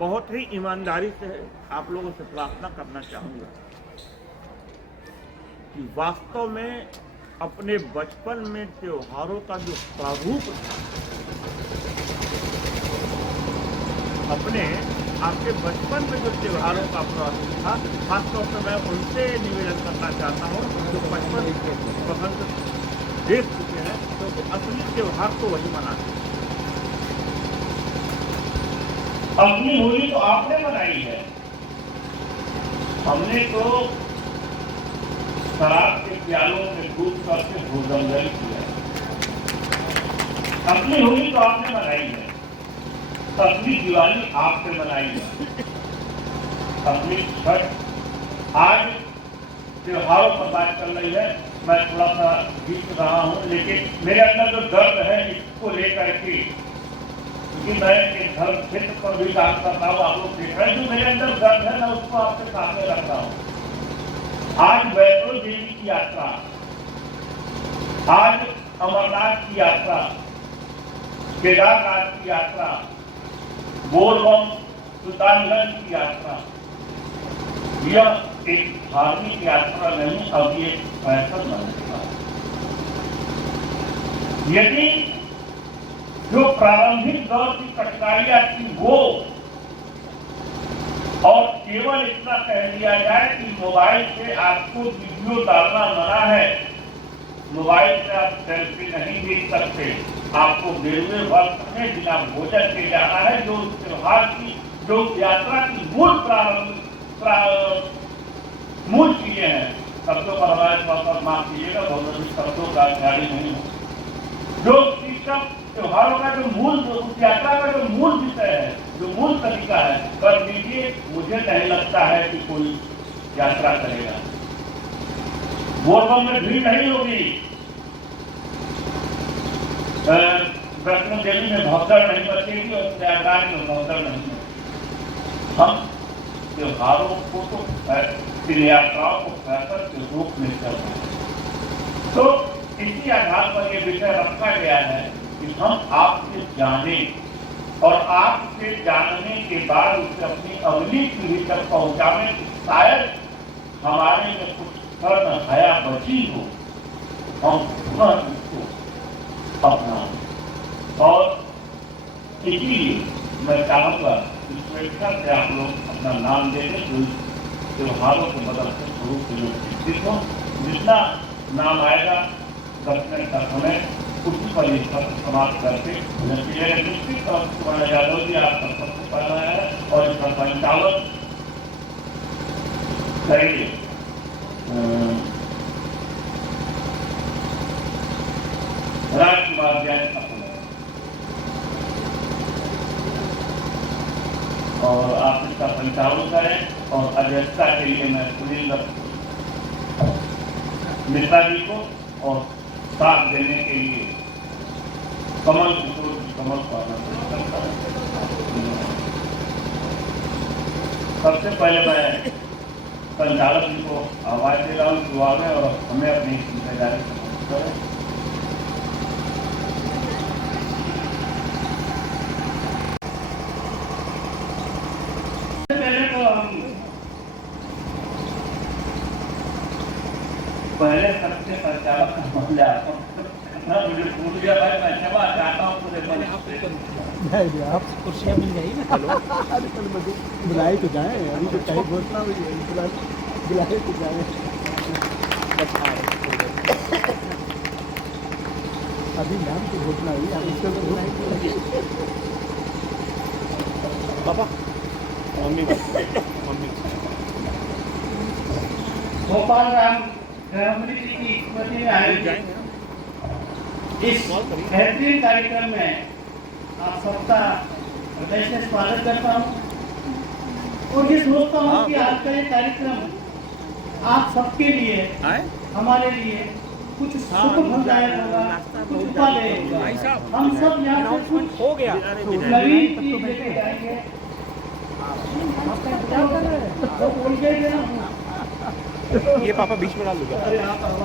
बहुत ही ईमानदारी से आप लोगों से प्रार्थना करना चाहूँगा कि वास्तव में अपने बचपन में त्योहारों का जो प्रारूप था, अपने आपके बचपन में जो त्योहारों का प्रारूप था, खासतौर पर मैं उनसे निवेदन करना चाहता हूँ जो बचपन पसंद देख चुके हैं, क्योंकि असली त्योहार तो वही मनाते हैं। असली होली तो आपने मनाई है, हमने तो शराब के प्यालों में डूब करके भोजन किया। असली होली तो आपने मनाई है, असली दिवाली आपने मनाई है, असली छठ आज त्योहारों पर बात चल रही है। मैं थोड़ा सा जीत रहा हूँ, लेकिन मेरे अंदर जो दर्द है इसको लेकर के, क्योंकि मैं एक धर्म क्षेत्र पर भी काम करता हूँ, आप लोग देख रहे हैं, जो मेरे अंदर दर्द है मैं उसको आपके सामने रखता हूँ। आज वैष्णो देवी की यात्रा, आज अमरनाथ की यात्रा, केदारनाथ की यात्रा, बोलबम सुल्तानगंज की यात्रा, यह एक धार्मिक यात्रा नहीं, अब ये फैशन बन चुका है। यदि जो प्रारंभिक दौर की कठिनाइयां थी वो, और केवल इतना कह दिया जाए कि मोबाइल से आपको वीडियो डालना मना है, मोबाइल से आप सेल्फी नहीं देख सकते, आपको रेलवे वक्त में बिना भोजन के जाना है, जो त्योहार की, जो यात्रा की मूल चीजें हैं। शब्दों पर हमारे पर माफ कीजिएगा, बहुत अधिक शब्दों का जारी नहीं हो। जो सिस्टम त्योहारों का जो मूल, उस यात्रा का जो मूल विषय है, जो मूल तरीका है, कर लीजिए, मुझे नहीं लगता है कि कोई यात्रा करेगा। बोलबम में भीड़ नहीं होगी, वैष्णो देवी में भगदड़ नहीं बचेगी और प्रयागराज में भगदड़ नहीं होगी। हम त्योहारों को तो यात्राओं को फैशन के रूप में कर रहे हैं, तो इसी आधार पर यह विषय रखा गया है कि हम आपसे जाने और आपसे जानने के बाद उसे अपनी अगली पीढ़ी तक पहुंचाने की शायद हमारे में कुछ फर्क हया बची हो, हम उसको अपना। और इसीलिए मैं चाहूँगा कि स्वेच्छा से आप लोग अपना नाम दे दें, जो त्योहारों के बदलते स्वरूप से जो विकसित हो, जितना नाम आएगा 10 मिनट का समय, उसी पर ये समाप्त करके निश्चित तौर से कुमार यादव जी आप सबसे पहला है और इसका संचालन करेंगे राजकुमार जैन अपने, और आप इसका संचालन करें। और अध्यक्षता के लिए मैं सुनील मिश्रा जी को और साथ देने के लिए कमल किशोर जी, कमल को सबसे पहले मैं संचालक जी को आवाज दे रहा हूँ कि वो आगे और हमें अपनी जिम्मेदारी समझ करें। पहले सबसे संचालक मुझे भूल गया भाई, मैं क्षमा चाहता हूँ पूरे आप कुर्सियाँ मिल जाएगी ना। हेलो बुलाए तो जाए, अभी तो टाइम घोषणा हुई है, बुलाए तो जाए, अभी नाम की घोषणा हुई, आप इसको तो बुलाएंगे पापा, मम्मी गोपाल राम गृहमंत्री जी की स्मृति में आयोजित इस बेहतरीन कार्यक्रम में आप सबका हृदय से स्वागत करता हूँ और ये सोचता हूँ कि आज का ये कार्यक्रम आप सबके लिए, हमारे लिए कुछ सुख फलदायक होगा, कुछ उपादेय होगा। हम सब यहाँ से कुछ हो गया नवीन चीज लेके जाएंगे। बोल गए ना, ये पापा बीच में डाल दूंगा।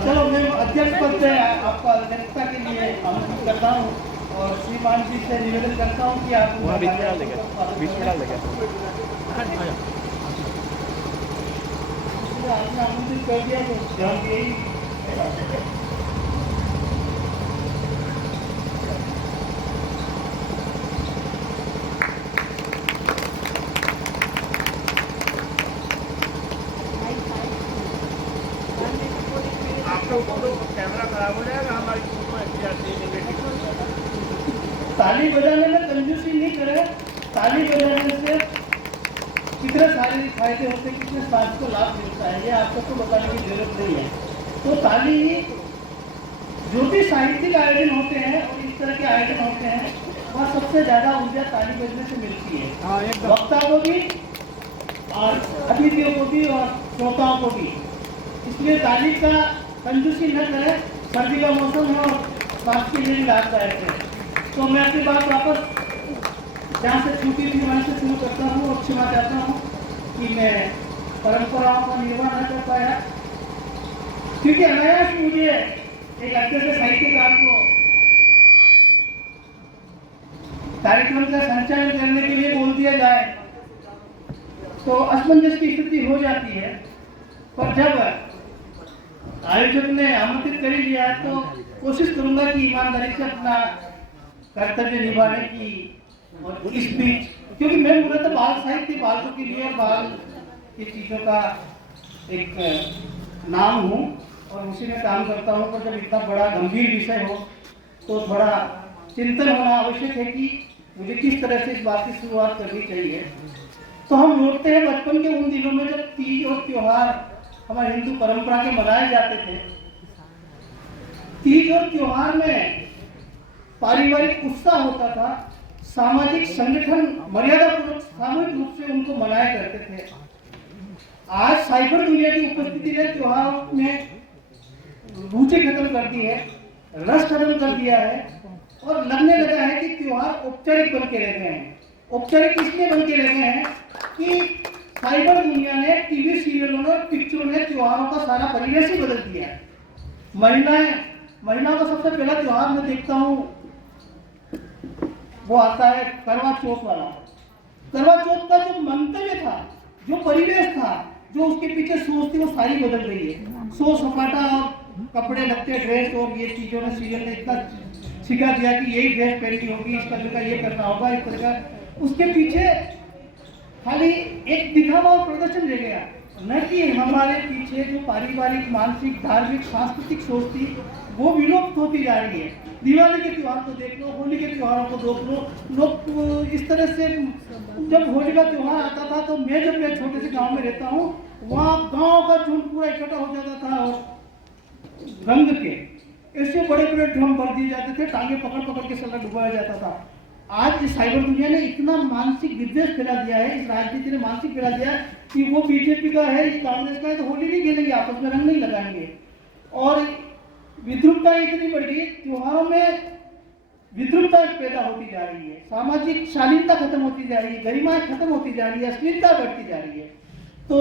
चलो मैं अध्यक्ष पद से आपका अध्यक्षता के लिए आमंत्रित करता हूँ। और श्रीमान जी से निवेदन करता हूँ कि आप वहाँ बीच में डाल देगा, बीच में डाल देगा। आपने आमंत्रित कर दिया तो ध्यान यही आपका फोटो कैमरा खराब हो जाएगा, हमारी फोटो अच्छी आती है। ताली बजाने में कंजूसी नहीं करे। ताली बजाने से कितने सारे फायदे होते हैं, कितने स्वास्थ्य को लाभ मिलता है, ये आपको तो बताने की जरूरत नहीं है। तो ताली, जो भी साहित्यिक आयोजन होते हैं और इस तरह के आयोजन होते हैं, वह सबसे ज्यादा ऊर्जा ताली बजने से मिलती है। हाँ, एकदम। वक्ता को भी और अतिथियों को भी और श्रोताओं को भी। इसलिए ताली का कंजूसी न करें। सर्दी का मौसम है और स्वास्थ्य के लिए भी लाभदायक है। तो मैं अपनी बात वापस जहाँ से छूटी थी वहाँ से शुरू करता हूँ और क्षमा चाहता हूँ कि मैं परंपराओं का निर्वाह न कर पाया, क्योंकि अनायास मुझे एक अच्छे से साहित्यकार को कार्यक्रम का संचालन करने के लिए बोल दिया जाए तो असमंजस की स्थिति हो जाती है। पर जब आयोजक ने आमंत्रित कर ही लिया तो कोशिश करूंगा कि ईमानदारी से अपना कर्तव्य निभाने की। और इस बीच, क्योंकि मैं मूलतः बाल साहित्य, बालकों के लिए बाल की चीज़ों का एक नाम हूँ और उसी में काम करता हूँ। पर जब इतना बड़ा गंभीर विषय हो तो थोड़ा चिंतन होना आवश्यक है कि मुझे किस तरह से इस बात की शुरुआत करनी चाहिए। तो हम लौटते हैं बचपन के उन दिनों में जब तीज और त्योहार हमारे हिंदू परंपरा के मनाए जाते थे। तीज और त्योहार में पारिवारिक उत्साह होता था, सामाजिक संगठन मर्यादापूर्वक सामूहिक रूप से उनको मनाया करते थे। आज साइबर दुनिया की उपस्थिति ने त्योहारों में रुचि खत्म कर दी है, रस खत्म कर दिया है और लगने लगा है कि त्योहार औपचारिक बन के रह गए हैं। औपचारिक इसलिए बन के रह गए हैं कि साइबर दुनिया ने, टीवी सीरियलों ने, पिक्चरों ने त्योहारों का सारा परिवेश ही बदल दिया है। महिलाओं का सबसे पहला त्योहार मैं देखता हूँ वो आता है करवा चौथ वाला। करवा चौथ का जो मंतव्य था, जो परिवेश था, जो उसके पीछे सोच थी, वो सारी बदल गई है। सोच सपाटा और कपड़े लगते, ड्रेस और ये चीजों ने, सीरियल ने इतना सिखा दिया कि यही ड्रेस पहननी होगी, इस तरह का ये करना होगा, इस तरह का। उसके पीछे खाली एक दिखावा और प्रदर्शन रह गया, न कि हमारे पीछे जो पारिवारिक, मानसिक, धार्मिक, सांस्कृतिक सोच थी वो विलुप्त होती जा रही है। दिवाली के त्योहार को देख लो, होली के त्योहारों को देख लो। लोग इस तरह से, जब होली का त्योहार आता था तो मैं जब मैं छोटे से गांव में रहता हूँ, वहाँ गांव का झुंड पूरा इकट्ठा हो जाता था और रंग के ऐसे बड़े बड़े ड्रम भर दिए जाते थे, टांगे पकड़ पकड़ के सला डुबाया जाता था। आज इस साइबर दुनिया ने इतना मानसिक विद्वेष फैला दिया है, इस राजनीति ने मानसिक फैला दिया है कि वो बीजेपी का है, ये कांग्रेस का है, तो होली नहीं खेलेंगे, आपस में रंग नहीं लगाएंगे। और विद्रुपता इतनी बढ़ गई, त्योहारों में विद्रुपता पैदा होती जा रही है, सामाजिक शालीनता खत्म होती जा रही है, गरिमा खत्म होती जा रही है, अश्लीलता बढ़ती जा रही है। तो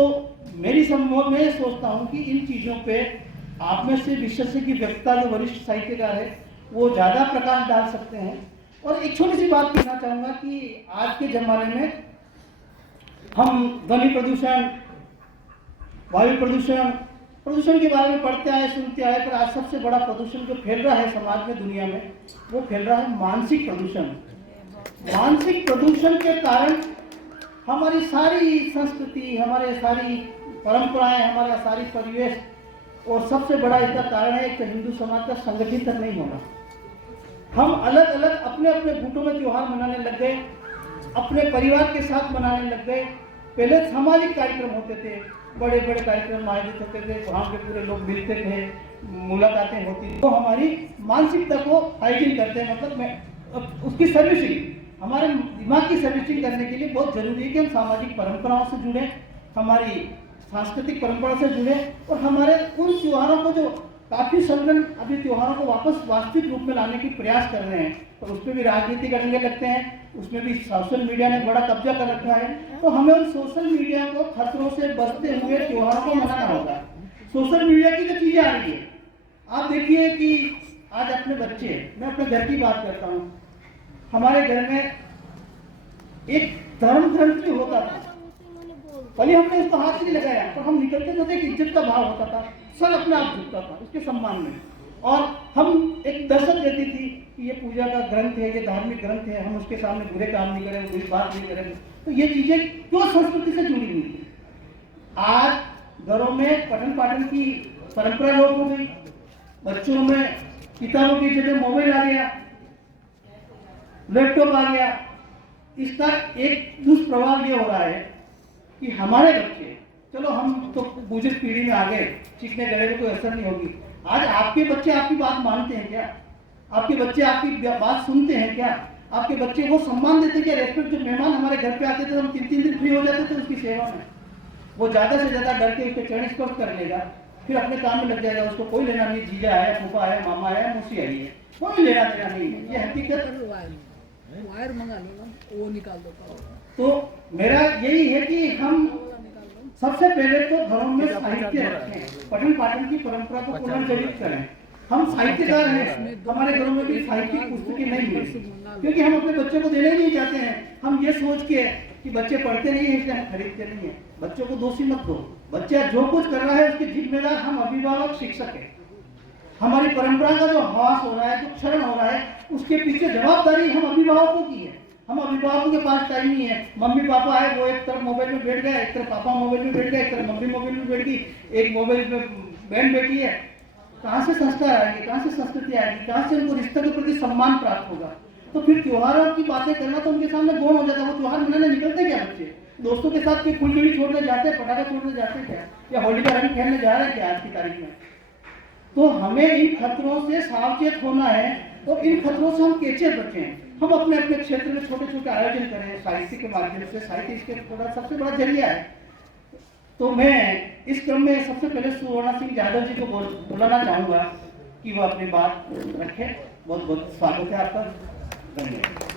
मेरी संभव मैं सोचता हूँ कि इन चीज़ों पे आप में से विशेषज्ञ व्यक्ता, जो वरिष्ठ साहित्यकार है, वो ज़्यादा प्रकाश डाल सकते हैं। और एक छोटी सी बात कहना चाहूँगा कि आज के ज़माने में हम ध्वनि प्रदूषण, वायु प्रदूषण के बारे में पढ़ते आए, सुनते आए, पर आज सबसे बड़ा प्रदूषण जो फैल रहा है समाज में, दुनिया में, वो फैल रहा है मानसिक प्रदूषण। मानसिक प्रदूषण के कारण हमारी सारी संस्कृति, हमारे सारी परंपराएं, हमारा सारी परिवेश, और सबसे बड़ा इसका कारण है कि हिंदू समाज का संगठित नहीं होना। हम अलग अलग अपने अपने गुटों में त्योहार मनाने लग गए, अपने परिवार के साथ मनाने लग गए। पहले सामाजिक कार्यक्रम होते थे, बड़े बड़े कार्यक्रम आयोजित होते थे, वहाँ के पूरे लोग मिलते थे, मुलाकातें होती थी। तो हमारी मानसिकता को हाइजीन करते हैं, मतलब उसकी सर्विसिंग, हमारे दिमाग की सर्विसिंग करने के लिए बहुत जरूरी है कि हम सामाजिक परंपराओं से जुड़े, हमारी सांस्कृतिक परंपरा से जुड़े, और हमारे उन त्योहारों को, जो काफी संगठन अभी त्योहारों को वापस वास्तविक रूप में लाने की प्रयास कर रहे हैं, तो उसमें भी राजनीति करने लगते हैं, उसमें भी सोशल मीडिया ने बड़ा कब्जा कर रखा है। तो हमें उन सोशल मीडिया को खतरों से बचते हुए त्योहारों को मनाना होगा। सोशल मीडिया की जो चीजें आ रही है, आप देखिए कि आज अपने बच्चे, मैं अपने घर की बात करता हूँ, हमारे घर में एक धर्म ग्रंथ भी होता था। भले हमने उसको हाथ नहीं लगाया, पर हम निकलते तो एक इज्जत का भाव होता था, सब अपने आप झुकता था उसके सम्मान में। और हम एक दर्शन देती थी कि ये पूजा का ग्रंथ है, ये धार्मिक ग्रंथ है, हम उसके सामने बुरे काम नहीं करें, बुरी बात नहीं करें। तो ये चीजें क्यों संस्कृति से जुड़ी हुई थी। आज घरों में पठन पाठन की परंपरा लोप हो गई, बच्चों में किताबों की जगह मोबाइल आ गया, लैपटॉप आ गया। इसका एक दुष्प्रभाव ये हो रहा है कि हमारे बच्चे, चलो हम तो बुजुर्ग पीढ़ी में आ गए, सीखने गए तो कोई असर नहीं होगी। आज आपके बच्चे आपकी बात मानते हैं क्या? आपके बच्चे आपकी बात सुनते हैं क्या? आपके बच्चे वो सम्मान देते क्या? रेस्पेक्ट, जो मेहमान हमारे घर पे आते थे, हम 3-3 दिन फ्री हो जाते थे उसकी सेवा में। वो ज्यादा से ज्यादा डर के उसके चरण स्पर्श कर लेगा, फिर अपने काम में लग जाएगा। उसको कोई लेना नहीं, जीजा आया, फूफा आया, मामा आया, मौसी आई है, कोई लेना देना नहीं है। ये हकीकत वायर मंगा लो, वो निकाल दो। तो मेरा यही है कि हम सबसे पहले तो घरों में साहित्य रखें, पठन पाठन की परंपरा को पुनर्जीवित करें। हम साहित्यकार हैं, हमारे घरों में भी साहित्यिक पुस्तकें नहीं मिलती, क्योंकि हम अपने बच्चों को देने नहीं चाहते हैं। हम ये सोच के कि बच्चे पढ़ते नहीं है इसलिए हम खरीदते नहीं है। बच्चों को दोषी मत दो, बच्चा जो कुछ कर रहा है उसके जिम्मेदार हम अभिभावक शिक्षक है। हमारी परंपरा का जो ह्रास हो रहा है, जो क्षरण हो रहा है, उसके पीछे जवाबदारी हम अभिभावकों की है। हम अभिभावकों के पास टाइम नहीं है। मम्मी पापा है, वो एक तरफ मोबाइल में बैठ गया, एक तरफ पापा मोबाइल में बैठ गया, एक तरफ मम्मी मोबाइल में बैठ गई, एक मोबाइल में बहन बैठी है। कहाँ से संस्कार आएंगे, कहाँ से संस्कृति आएगी, कहाँ से उनको रिश्ते के प्रति सम्मान प्राप्त होगा? तो फिर त्योहारों की बातें करना तो उनके सामने गौण हो जाता है। वो त्योहार मनाने निकलते क्या बच्चे? दोस्तों के साथ कोई फुलझड़ी छोड़ने जाते हैं, पटाखा छोड़ने जाते हैं क्या, या होली का रंग खेलने जा रहे हैं क्या आज की तारीख में? तो हमें इन खतरों से सावचेत होना है और इन खतरों से हम कैसे बचें। हम अपने अपने क्षेत्र में छोटे छोटे आयोजन करें साहित्य के माध्यम से। साहित्य इसके थोड़ा सबसे बड़ा जरिया है। तो मैं इस क्रम में सबसे पहले सुवर्णा सिंह यादव जी को बुलाना चाहूंगा कि वो अपनी बात रखें। बहुत बहुत स्वागत है आपका, धन्यवाद।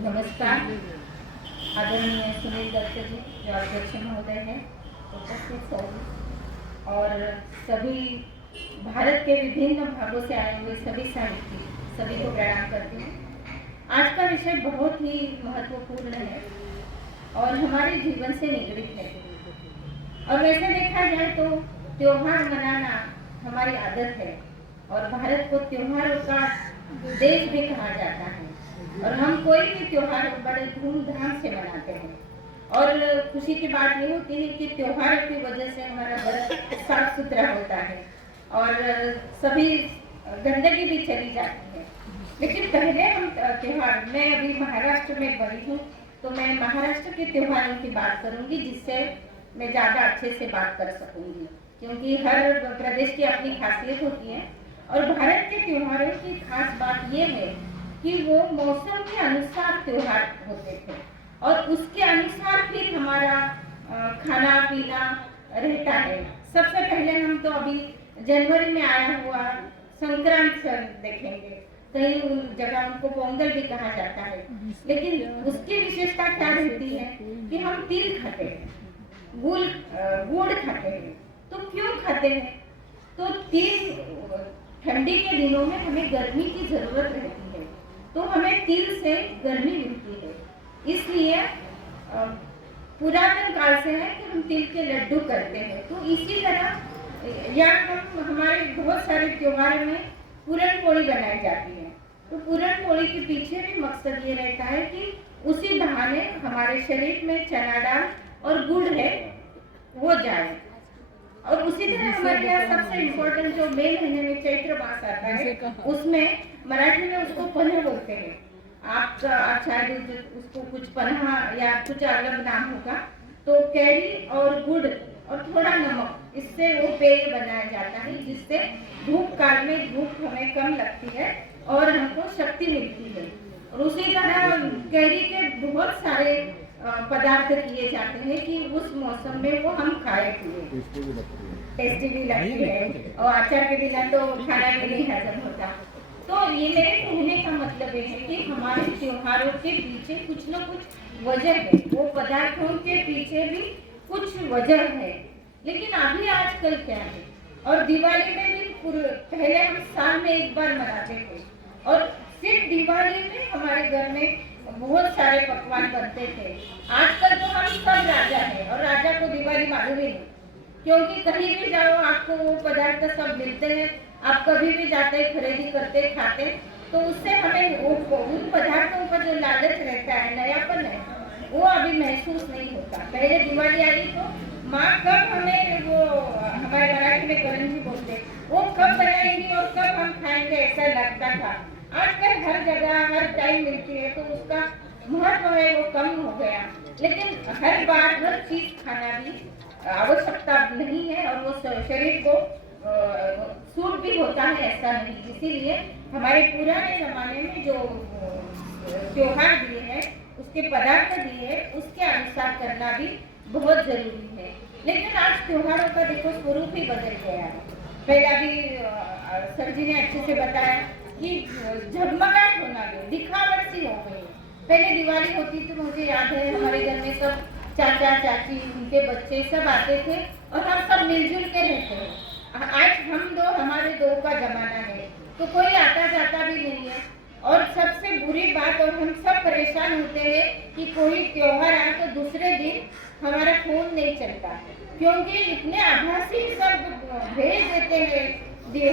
नमस्कार, आदरणीय सुनील दत्त जी जो अध्यक्ष महोदय हैं, उपस्थित सभी और सभी भारत के विभिन्न भागों से आए हुए सभी साहित्यिक, सभी को प्रणाम करती हूँ। आज का विषय बहुत ही महत्वपूर्ण है और हमारे जीवन से निगड़ित है। और वैसे देखा जाए तो त्योहार मनाना हमारी आदत है और भारत को त्योहारों का देश भी कहा जाता है। और हम कोई भी त्योहार बड़े धूमधाम से मनाते हैं। और खुशी की बात ये होती है कि त्योहारों की वजह से हमारा घर साफ सुथरा होता है और सभी गंदगी भी चली जाती है। लेकिन पहले हम त्योहार, मैं अभी महाराष्ट्र में बड़ी हूँ तो मैं महाराष्ट्र के त्योहारों की बात करूँगी, जिससे मैं ज़्यादा अच्छे से बात कर सकूँगी, क्योंकि हर प्रदेश की अपनी खासियत होती है। और भारत के त्योहारों की खास बात यह है कि वो मौसम के अनुसार त्योहार होते थे और उसके अनुसार फिर हमारा खाना पीना रहता है। सबसे पहले हम तो अभी जनवरी में आया हुआ संक्रांत देखेंगे, कई जगह उनको पोंगल भी कहा जाता है। लेकिन उसकी विशेषता क्या रहती है कि हम तिल खाते हैं, गुड़ खाते हैं। तो क्यों खाते हैं? तो तिल ठंडी के दिनों में हमें गर्मी की जरूरत रहती है, तो हमें तिल से गर्मी मिलती है। इसलिए पुरातन काल से है कि हम तिल के लड्डू करते हैं। तो इसी तरह या हम हमारे बहुत सारे त्योहारों में पूरन पोली बनाई जाती है। तो पूरन पोली के पीछे भी मकसद ये रहता है कि उसी बहाने हमारे शरीर में चना दाल और गुड़ है वो जाए। और उसी तरह हमारे यहाँ सबसे इम्पोर्टेंट जो मई महीने में चैत्र मास आता है, उसमें मराठी में उसको पन्हा बोलते हैं। आप शायद उसको कुछ पन्हा या कुछ अलग नाम होगा। तो कैरी और गुड़ और थोड़ा नमक, इससे वो पेय बनाया जाता है, जिससे धूप काल में धूप हमें कम लगती है और हमको शक्ति मिलती है। और उसी तरह कैरी के बहुत सारे पदार्थ किए जाते हैं कि उस मौसम में वो हम खाए पिए, टेस्टी भी लगती है। और अचार के बिना तो खाना भी नहीं हजम होता। तो ये मेरे कहने का मतलब है कि हमारे त्योहारों के पीछे कुछ न कुछ वजह है, वो पदार्थों के पीछे भी कुछ वजह है। लेकिन अभी आजकल क्या है, और दिवाली में भी पहले हम साल में एक बार मनाते थे, और सिर्फ दिवाली में हमारे घर में बहुत सारे पकवान बनते थे। आजकल तो हम सब राजा हैं, और राजा को दिवाली मालूम ही नहीं, क्योंकि कहीं भी जाओ आपको वो पदार्थ सब मिलते हैं, आप कभी भी जाते खरीदी करते खाते, तो उससे हमें उन पदार्थों का जो लालच रहता है, नयापन है, वो अभी महसूस नहीं होता। पहले दिवाली आई तो माँ कब हमें वो, हमारे मराठी में करंजी बोलते, वो कब बनाएंगी और कब हम खाएंगे, ऐसा लगता था। आजकल हर जगह हर टाइम मिलती है, तो उसका महत्व है वो कम हो गया। लेकिन हर बार हर चीज खाना भी आवश्यकता नहीं है, और वो शरीर को सूट भी होता है, ऐसा नहीं। इसीलिए हमारे पुराने जमाने में जो त्योहार दिए हैं, उसके पदार्थ दिए हैं, उसके अनुसार करना भी बहुत जरूरी है। लेकिन आज त्योहारों का देखो स्वरूप ही बदल गया है। पहले अभी सर जी ने अच्छे से बताया कि झगमगाहट होना गई, दिखावट सी हो गई। पहले दिवाली होती थी, मुझे याद है हमारे घर में सब चाचा चाची उनके बच्चे सब आते थे, और हम सब मिलजुल के रहते हैं। आज हम दो हमारे दो का जमाना है, तो कोई आता जाता भी नहीं है। और सबसे बुरी बात, और हम सब परेशान होते हैं कि कोई त्योहार आए तो दूसरे दिन हमारा फोन नहीं चलता, क्योंकि इतने आभासी सब भेज देते हैं,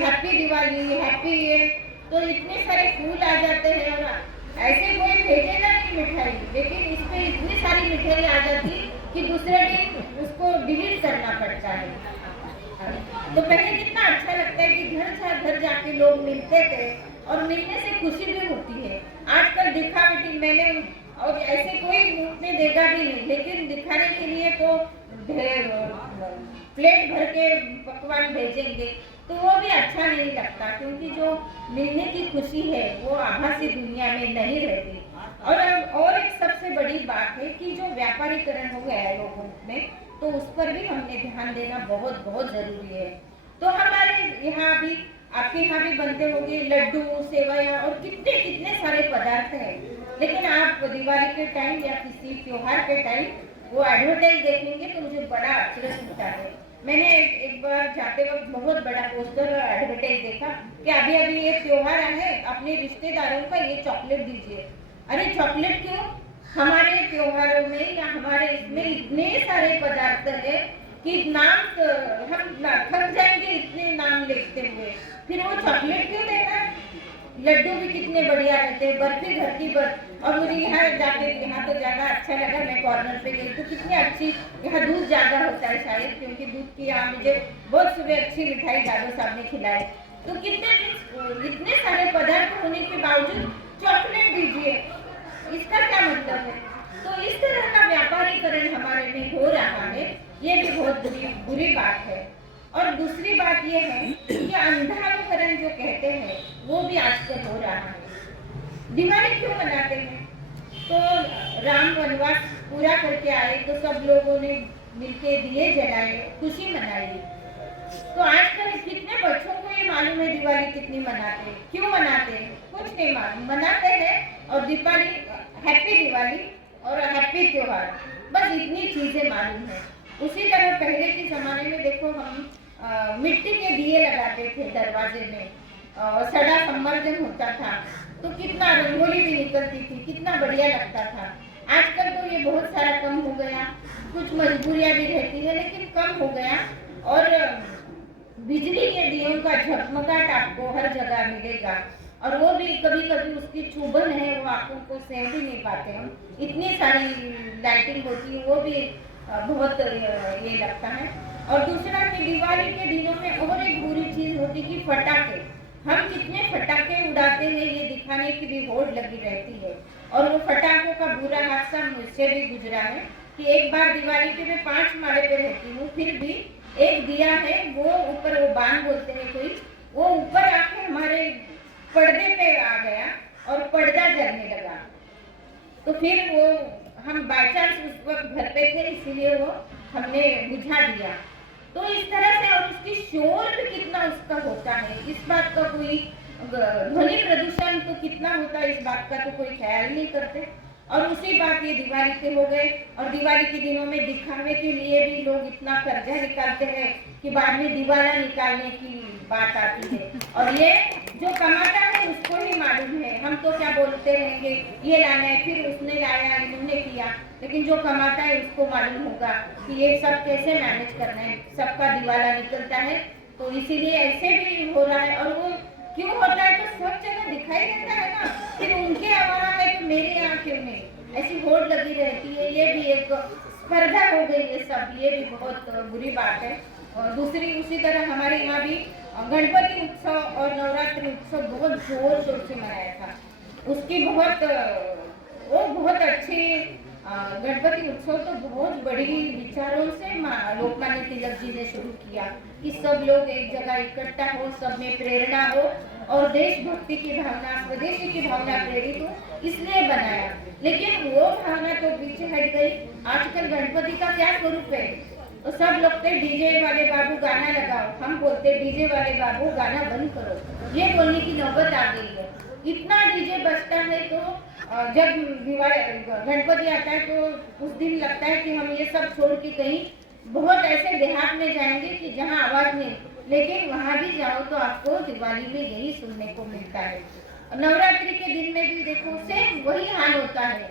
हैप्पी दिवाली, हैप्पी ये, तो इतने सारे फूल आ जाते हैं, और ऐसे कोई भेजेगा नहीं मिठाई, लेकिन इस पे इतनी सारी मिठाई आ जाती कि दूसरे दिन उसको डिलीट करना पड़ता है। तो पहले कितना अच्छा लगता है कि घर जाके लोग मिलते थे, और मिलने से खुशी भी होती है। आजकल दिखावटी, मैंने और ऐसे कोई मुंह में देगा भी नहीं, लेकिन दिखाने के लिए तो प्लेट भर के पकवान भेजेंगे, तो वो भी अच्छा नहीं लगता, क्योंकि जो मिलने की खुशी है वो आभासी दुनिया में नहीं रहती। और एक सबसे बड़ी बात है कि जो व्यापारीकरण हो गया है लोगों में, तो उस पर भी हमने ध्यान देना बहुत बहुत जरूरी है। तो हमारे यहाँ भी, आपके यहाँ भी बनते होंगे लड्डू, सेवैया और कितने कितने सारे पदार्थ हैं, लेकिन आप दिवाली के टाइम या किसी त्योहार के टाइम वो एडवर्टाइज देखेंगे तो मुझे बड़ा अचरज होता है। मैंने एक बार जाते वक्त बहुत बड़ा पोस्टर और एडवर्टाइज देखा कि अभी अभी ये त्योहार है, अपने रिश्तेदारों का ये चॉकलेट दीजिए। अरे चॉकलेट क्यों? हमारे त्योहारों में या हमारे इसमें इतने सारे पदार्थ है कि नाम हम थक जाएंगे इतने नाम लिखते हुए, फिर वो चॉकलेट क्यों देना? लड्डू भी कितने बढ़िया रहते हैं, बर्फी घर की बर्फ। और मुझे यहाँ जाके, यहाँ तो जगह अच्छा लगा, मैं कॉर्नर पे गई तो कितनी अच्छी, यहाँ दूध ज्यादा होता है शायद, क्योंकि दूध की यहाँ मुझे बहुत सुबह अच्छी मिठाई दादू साहब ने खिलाई। तो इतने सारे पदार्थ होने के बावजूद चॉकलेट दीजिए, इसका क्या मतलब है? तो इस तरह का व्यापारीकरण हमारे में हो रहा है, ये भी बहुत बुरी बात है। और दूसरी बात ये है कि अंधानुकरण जो कहते हैं वो भी आजकल हो रहा है। दिवाली क्यों मनाते हैं? तो राम वनवास पूरा करके आए तो सब लोगों ने मिलके दिए जलाए, खुशी मनाई। तो आजकल कितने बच्चों को ये मालूम है दिवाली कितनी मनाते हैं, क्यों मनाते हैं? कुछ नहीं मालूम, मनाते हैं और दीपावली, हैप्पी दिवाली और हैप्पी त्योहार, बस इतनी चीजें मालूम है। उसी तरह पहले के जमाने में देखो, हम मिट्टी के दिए लगाते थे दरवाजे में, सड़ा संवर्धन होता था, तो कितना रंगोली भी निकलती थी, कितना बढ़िया लगता था। आजकल तो ये बहुत सारा कम हो गया, कुछ मजबूरियां भी रहती है, लेकिन कम हो गया। और बिजली के दियों का झगमगाहट आपको हर जगह मिलेगा, और वो भी कभी कभी उसकी चुभन है, वो आंखों को सह भी नहीं पाते हम, इतनी सारी लाइटिंग होती है, वो भी बहुत ये लगता है। और दूसरा कि दिवाली के दिनों में और एक बुरी चीज होती कि पटाखे, हम कितने पटाखे उड़ाते हैं ये दिखाने की भी होड़ लगी रहती है। और वो पटाखों का बुरा हादसा मुझसे भी गुजरा है कि एक बार दिवाली के मैं 5 माले पे रहती हूँ, फिर भी एक दिया है वो ऊपर, वो बाण बोलते हैं कोई, वो ऊपर आके हमारे पर्दे पे आ गया और पर्दा जलने लगा। तो फिर वो हम बाई चांस उस वक्त घर पे थे, इसीलिए वो हमने बुझा दिया। तो इस तरह से, और उसकी शोर भी कितना उसका होता है, इस बात का कोई, ध्वनि प्रदूषण तो कितना होता है, इस बात का तो कोई ख्याल नहीं करते। और उसी बात ये दिवाली के हो गए। और दिवाली के दिनों में दिखावे के लिए भी लोग इतना कर्जा निकालते हैं कि बाद में दिवाला निकालने की बात आती है। और ये जो कमाता है उसको ही मालूम है, हम तो क्या बोलते रहेंगे ये लाना है, फिर उसने लाया, इन्होंने किया, लेकिन जो कमाता है उसको मालूम होगा कि ये सब कैसे मैनेज करना है। सबका दिवाला निकलता है, तो इसीलिए ऐसे भी हो रहा है। और वो क्यों होता है तो सब जगह दिखाई देता है ना, फिर उनके यहाँ है तो मेरे यहाँ क्यों नहीं, ऐसी होड़ लगी रहती है। ये भी एक स्पर्धा हो गई है सब, ये भी बहुत बुरी बात है। और दूसरी उसी तरह हमारे यहाँ भी गणपति उत्सव और नवरात्रि उत्सव बहुत जोर शोर से मनाया था। उसकी बहुत अच्छी गणपति उत्सव तो बहुत बड़ी विचारों से लोकमान्य तिलक जी ने शुरू किया कि सब लोग एक जगह इकट्ठा हो, सब में प्रेरणा हो और देशभक्ति की भावना, स्वदेशी की भावना प्रेरित हो, इसलिए बनाया। लेकिन वो भावना तो पीछे हट गई। आजकल गणपति का क्या स्वरूप है, तो सब लोग कहते डीजे वाले बाबू गाना लगाओ, हम बोलते डीजे वाले बाबू गाना बंद करो। ये बोलने की नौबत आ गई है। इतना डीजे बजता है तो जब दिवाली गणपति आता है तो उस दिन लगता है कि हम ये सब छोड़ के कहीं बहुत ऐसे देहात में जाएंगे कि जहाँ आवाज नहीं, लेकिन वहाँ भी जाओ तो आपको दिवाली में यही सुनने को मिलता है। नवरात्रि के दिन में भी देखो सेम वही हाल होता है।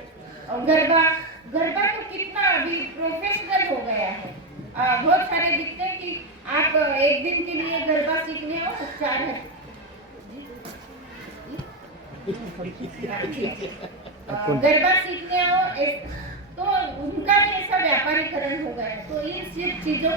और गरबा तो कितना अभी प्रोफेशनल हो गया है। बहुत सारे दिखते हैं कि आप एक दिन के लिए गरबा सीखने हो तो 4 घंटे गरबा सीखने हो तो उनका भी ऐसा व्यापारीकरण हो गया है। तो इन सिर्फ चीजों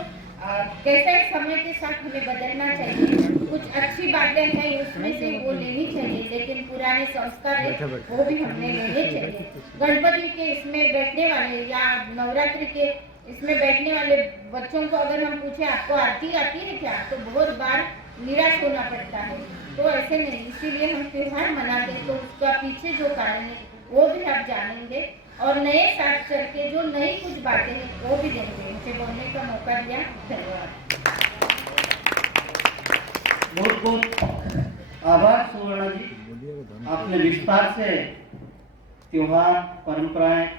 कैसे समय के साथ हमें बदलना चाहिए। कुछ अच्छी बातें हैं उसमें से वो लेनी चाहिए, लेकिन पुराने संस्कार है वो भी हमने लेने चाहिए। गणपति के इसमें बैठने वाले या नवरात्रि के इसमें बैठने वाले बच्चों को अगर हम पूछे आपको आरती आती है क्या, तो बहुत बार निराश होना पड़ता है। तो ऐसे नहीं, इसीलिए हम त्योहार मनाते हैं, तो उसका पीछे जो कारण है वो भी आप जानेंगे और नए साथ चल के जो नई कुछ बातें हैं वो भी देंगे। मुझे बोलने का मौका दिया, धन्यवाद। बहुत बहुत आभार सुवर्णा जी, आपने विस्तार से त्योहार, परंपराएं,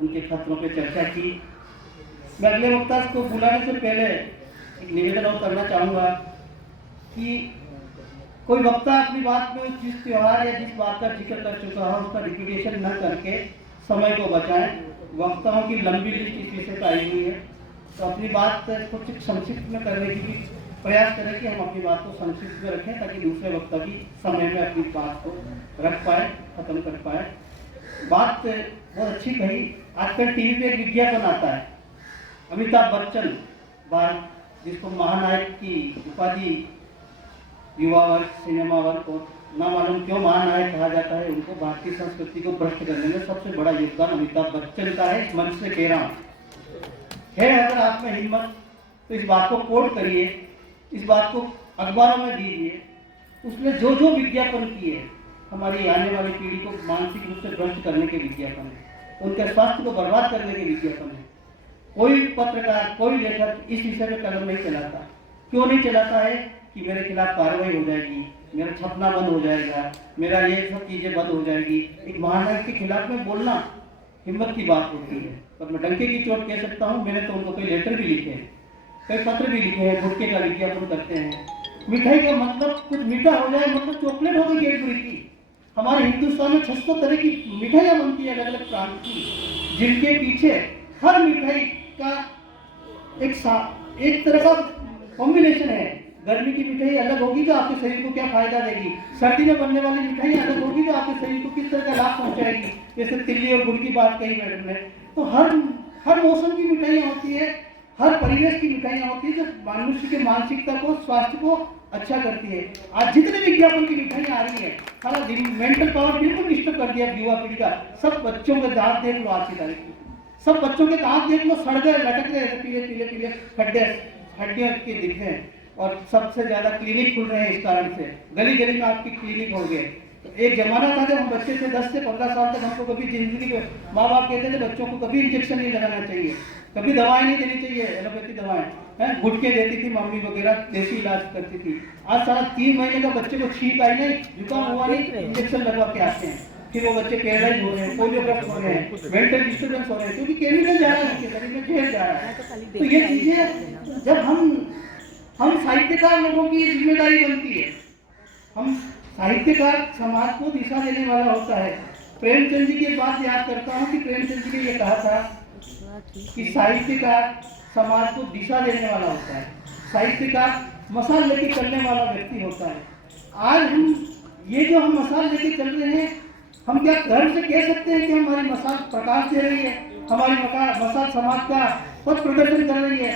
उनके खतरों पे चर्चा की। मैं अगले वक्ता को बुलाने से पहले एक निवेदन और करना चाहूँगा कि कोई वक्ता अपनी बात में जिस त्योहार या जिस बात का जिक्र कर चुका है उसका रिपीटेशन न करके समय को बचाएं। वक्ताओं की लंबी लिस्ट इस विषय पर आई हुई है, तो अपनी बात कुछ संक्षिप्त में करने की भी प्रयास करें कि हम अपनी बात को संक्षिप्त में रखें ताकि दूसरे वक्ता भी समय में अपनी बात को रख पाए, खत्म कर पाए। बात बहुत अच्छी कही। आजकल टीवी पे एक विज्ञापन आता है, अमिताभ बच्चन भारत जिसको महानायक की उपाधि युवा वर्ग, सिनेमा वर्ग और ना मालूम क्यों महानायक कहा जाता है, उनको भारतीय संस्कृति को भ्रष्ट करने में सबसे बड़ा योगदान अमिताभ बच्चन का है। इस मंच से कह रहा हूँ, है अगर आप में हिम्मत तो इस बात को कोट करिए, इस बात को अखबारों में दीजिए। उसने जो जो विज्ञापन किए हमारी आने वाली पीढ़ी को मानसिक रूप से भ्रष्ट करने के विज्ञापन है, उनके स्वास्थ्य को बर्बाद करने के विज्ञापन है। कोई पत्रकार, कोई लेखक इस विषय में कलम नहीं चलाता। क्यों नहीं चलाता है कि मेरे खिलाफ कार्रवाई हो जाएगी, मेरा छपना बंद हो जाएगा, मेरा ये सब चीजें बंद हो जाएगी। एक महानायक के खिलाफ में बोलना हिम्मत की बात होती है। पर मैं डंके की चोट कह सकता हूँ, मैंने तो उनको कई लेटर भी लिखे हैं, कई पत्र भी लिखे हैं, गुटखे का विज्ञापन करते हैं। मिठाई का मतलब कुछ मीठा हो जाए मतलब चॉकलेट हो गई कैडबरी की। हमारे हिंदुस्तान में 600 तरह की मिठाइयाँ बनती है अलग अलग प्रांत की, जिनके पीछे हर मिठाई का एक तरह का कॉम्बिनेशन है। गर्मी की मिठाई अलग होगी जो आपके शरीर को क्या फायदा देगी, सर्दी में बनने वाली मिठाई अलग होगी जो आपके शरीर को किस तरह का लाभ पहुंचाएगी। जैसे तिल्ली और गुड़ की बात कही मैडम ने, तो हर मौसम की मिठाइयाँ होती है, हर परिवेश की मिठाइयाँ होती है जो मनुष्य के मानसिकता को, स्वास्थ्य को अच्छा करती है। आज जितने विज्ञापन की मिठाइयाँ आ रही है, सारा दिन मेंटल पावर बिल्कुल डिस्टर्ब कर दिया युवा पीढ़ी का। सब बच्चों के दांत देख लो, आज की तारीख में सब बच्चों के दांत देख लो, सड़ गए, लटक गए, पीले पीले पीले हड्डियाँ के दिख रहे हैं। और सबसे ज्यादा क्लिनिक खुल रहे हैं इस कारण से, गली गली में आपकी क्लिनिक हो गए। तो एक जमाना था जब हम बच्चे से 10 से 15 साल तक हमको कभी जिंदगी में माँ बाप कहते थे बच्चों को कभी इंजेक्शन नहीं लगाना चाहिए, कभी दवाएं नहीं देनी चाहिए, एलोपैथी दवाएं हैं, गुटके देती थी मम्मी वगैरह, देसी इलाज करती थी। आज सारा 3 महीने का बच्चे को छींक आई नहीं, जुकाम हुआ नहीं, इंजेक्शन लगवा के आते हैं। फिर वो बच्चे पैरालाइज हो रहे हैं, पोलियोग्राफ हो रहे हैं, मेंटल डिस्टर्बेंस हो रहे हैं, क्योंकि केमिकल जा रहा है उनके शरीर में, जहर जा रहा है। तो ये चीजें जब हम साहित्यकार लोगों की जिम्मेदारी बनती है, हम साहित्यकार समाज को दिशा देने वाला होता है। प्रेमचंद जी की एक बात याद करता हूँ कि प्रेमचंद जी ने ये कहा था कि साहित्यकार समाज को दिशा देने वाला होता है, साहित्यकार मसाल लेके चलने वाला व्यक्ति होता है। आज हम मसाल लेके चल रहे हैं, हम क्या गर्व से कह सकते हैं कि हमारी मसाल प्रकाश दे रही है, हमारी मसाल समाज का पथ प्रदर्शन कर रही है।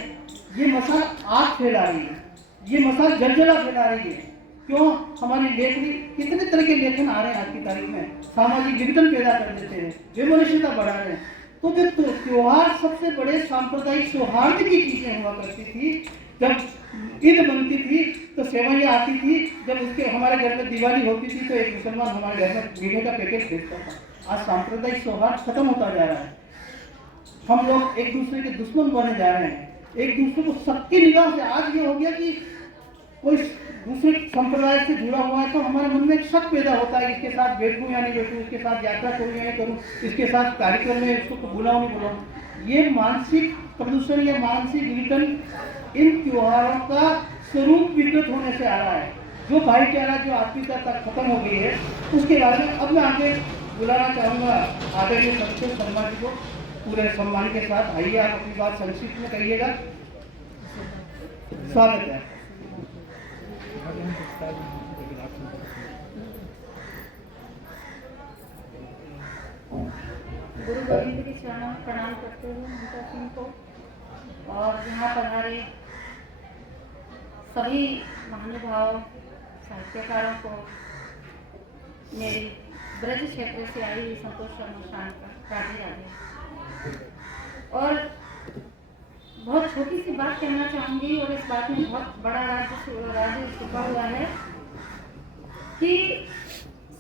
ये मसाल आग फैला रही है, ये मसाल जलजला फैला रही है। क्यों? हमारी लेखनी, कितने तरह के लेखन आ रहे हैं आज की तारीख में, सामाजिक विघटन पैदा कर देते हैं, विमनशीलता बढ़ा रहे हैं। तो जो त्योहार सबसे बड़े सांप्रदायिक सौहार्द की चीजें हुआ करती थी, जब ईद बनती थी तो सेवैयाँ आती थी, जब उसके हमारे घर में दिवाली होती थी तो एक मुसलमान हमारे घर में मीठे का पैकेट भेजता था। आज सांप्रदायिक सौहार्द खत्म होता जा रहा है, हम लोग एक दूसरे के दुश्मन बने जा रहे हैं, एक दूसरे को सबकी निगाह से। आज ये हो गया कि कोई दूसरे संप्रदाय से जुड़ा हुआ है तो हमारे मन में एक शक पैदा होता है, इसके साथ बैठूं या नहीं बैठूं, इसके साथ यात्रा करूं या नहीं करूं, इसके साथ कार्यक्रम में इसको बुलाऊं नहीं बुलाऊं। ये मानसिक प्रदूषण, ये मानसिक विघटन इन त्योहारों का स्वरूप विकृत होने से आ रहा है। जो भाईचारा, जो आत्मीयता तक खत्म हो गई है, उसके बारे में अब मैं आगे बुलाना चाहूँगा आदरणीय संतोष शर्मा जी को। पूरे सम्मान के साथ आइए, आप अपनी बात संक्षिप्त में कहिएगा। स्वागत है। गुरु गोविंद के चरणों में प्रणाम करते हुए ममता सिंह को और यहाँ पधारे सभी महानुभाव साहित्यकारों को, मेरी ब्रज क्षेत्र से आई हुई संतोष शर्मा राधे राधे। और बहुत छोटी सी बात कहना चाहूँगी, और इस बात में बहुत बड़ा राज्य छुपा हुआ है कि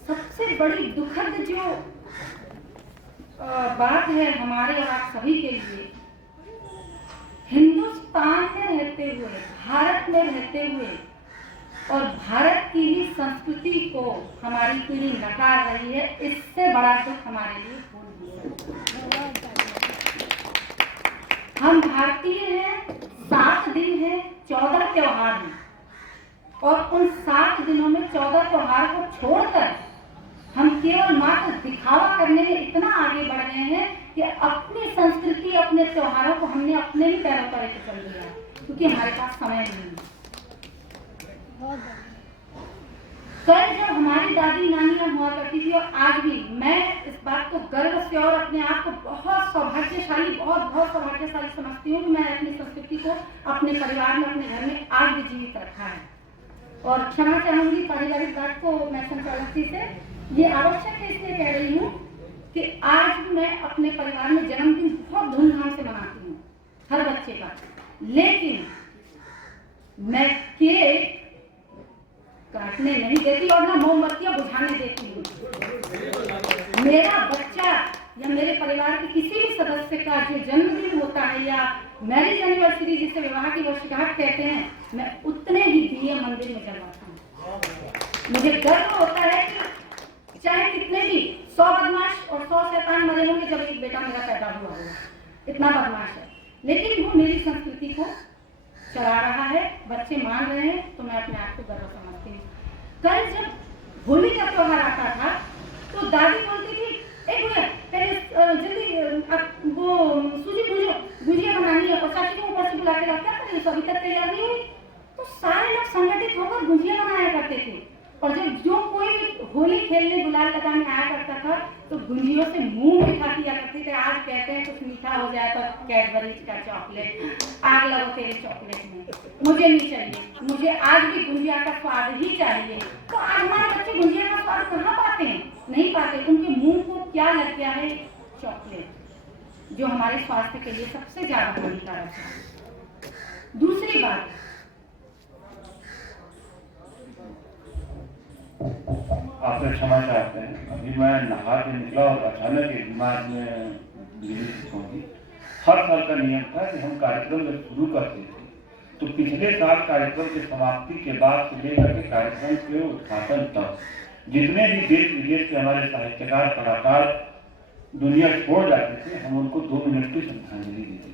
सबसे बड़ी दुखद जो बात है हमारे और आप सभी के लिए, हिंदुस्तान में रहते हुए, भारत में रहते हुए और भारत की ही संस्कृति को हमारी पीढ़ी नकार रही है, इससे बड़ा दुख हमारे लिए कोई नहीं है। हम भारतीय हैं, 7 दिन हैं, 14 त्योहार हैं, और उन 7 दिनों में 14 त्योहार को छोड़कर हम केवल मात्र दिखावा करने में इतना आगे बढ़ गए हैं कि अपनी संस्कृति, अपने त्योहारों को हमने अपने ही पैरों पर लेकर चल दिया, क्योंकि हमारे पास समय नहीं है। कल जब हमारी दादी नानियां हुआ करती थी, और आज भी, मैं इस बात को गर्व से और अपने आप को बहुत सौभाग्यशाली, बहुत सौभाग्यशाली समझती हूँ कि मैं अपनी संस्कृति को अपने परिवार में, अपने घर में आज भी जीवित रखा है। और क्षमा चाहूंगी पारिवारिक बात को मैं संचालक जी से, ये आवश्यक है इसलिए कह रही हूँ कि आज भी मैं अपने परिवार में जन्मदिन बहुत धूमधाम से मनाती हूँ हर बच्चे का, लेकिन मैं केक काटने नहीं देती और ना मोमबत्तियां बुझाने देती हूँ। मेरा बच्चा या मेरे परिवार के किसी भी सदस्य का जो जन्मदिन होता है या मैरिज एनिवर्सरी, जिसे विवाह की वर्षगांठ कहते हैं, मैं उतने ही दिए मंदिर में जलाता हूँ। मुझे गर्व होता है कि चाहे कितने भी 100 बदमाश और 100 शैतान मरे होंगे, जब एक बेटा मेरा पैदा हुआ होगा, इतना बदमाश है, लेकिन वो मेरी संस्कृति को चला रहा है, बच्चे मान रहे हैं, तो मैं अपने आप को गर्व समझती हूँ। कल जब होली का त्योहार आता था तो दादी बोलती थी, एक मिनट पहले जल्दी वो सूजी भूजो, गुजिया बनानी है, और चाची को ऊपर से बुला के क्या करें, अभी तक तैयार नहीं हुई। तो सारे लोग संगठित होकर गुजिया बनाया करते थे, और जब जो कोई भी होली खेलने, गुलाल लगाने आया करता था तो गुंजियों से मुंह मीठा किया करते थे। आज कहते हैं कुछ मीठा हो जाए तो कैडबरी का चॉकलेट, आग लगो तेरे चॉकलेट में, मुझे नहीं चाहिए, मुझे आज भी गुंजिया का स्वाद ही चाहिए। तो आज हमारे बच्चे गुंजिया का स्वाद कहाँ पाते हैं? नहीं पाते। उनके मुंह को क्या लग गया है? चॉकलेट, जो हमारे स्वास्थ्य के लिए सबसे ज्यादा हानिकारक है। दूसरी बात, आपसे क्षमा चाहते हैं, अभी मैं नहा के निकला और अचानक एक दिमाग में बिजली होगी। हर साल का नियम था कि हम कार्यक्रम जब शुरू करते थे तो पिछले साल कार्यक्रम की समाप्ति के बाद से लेकर के कार्यक्रम के उद्घाटन तक जितने भी देश विदेश के हमारे साहित्यकार कलाकार दुनिया छोड़ जाते थे, हम उनको 2 मिनट की श्रद्धांजलि देते थे।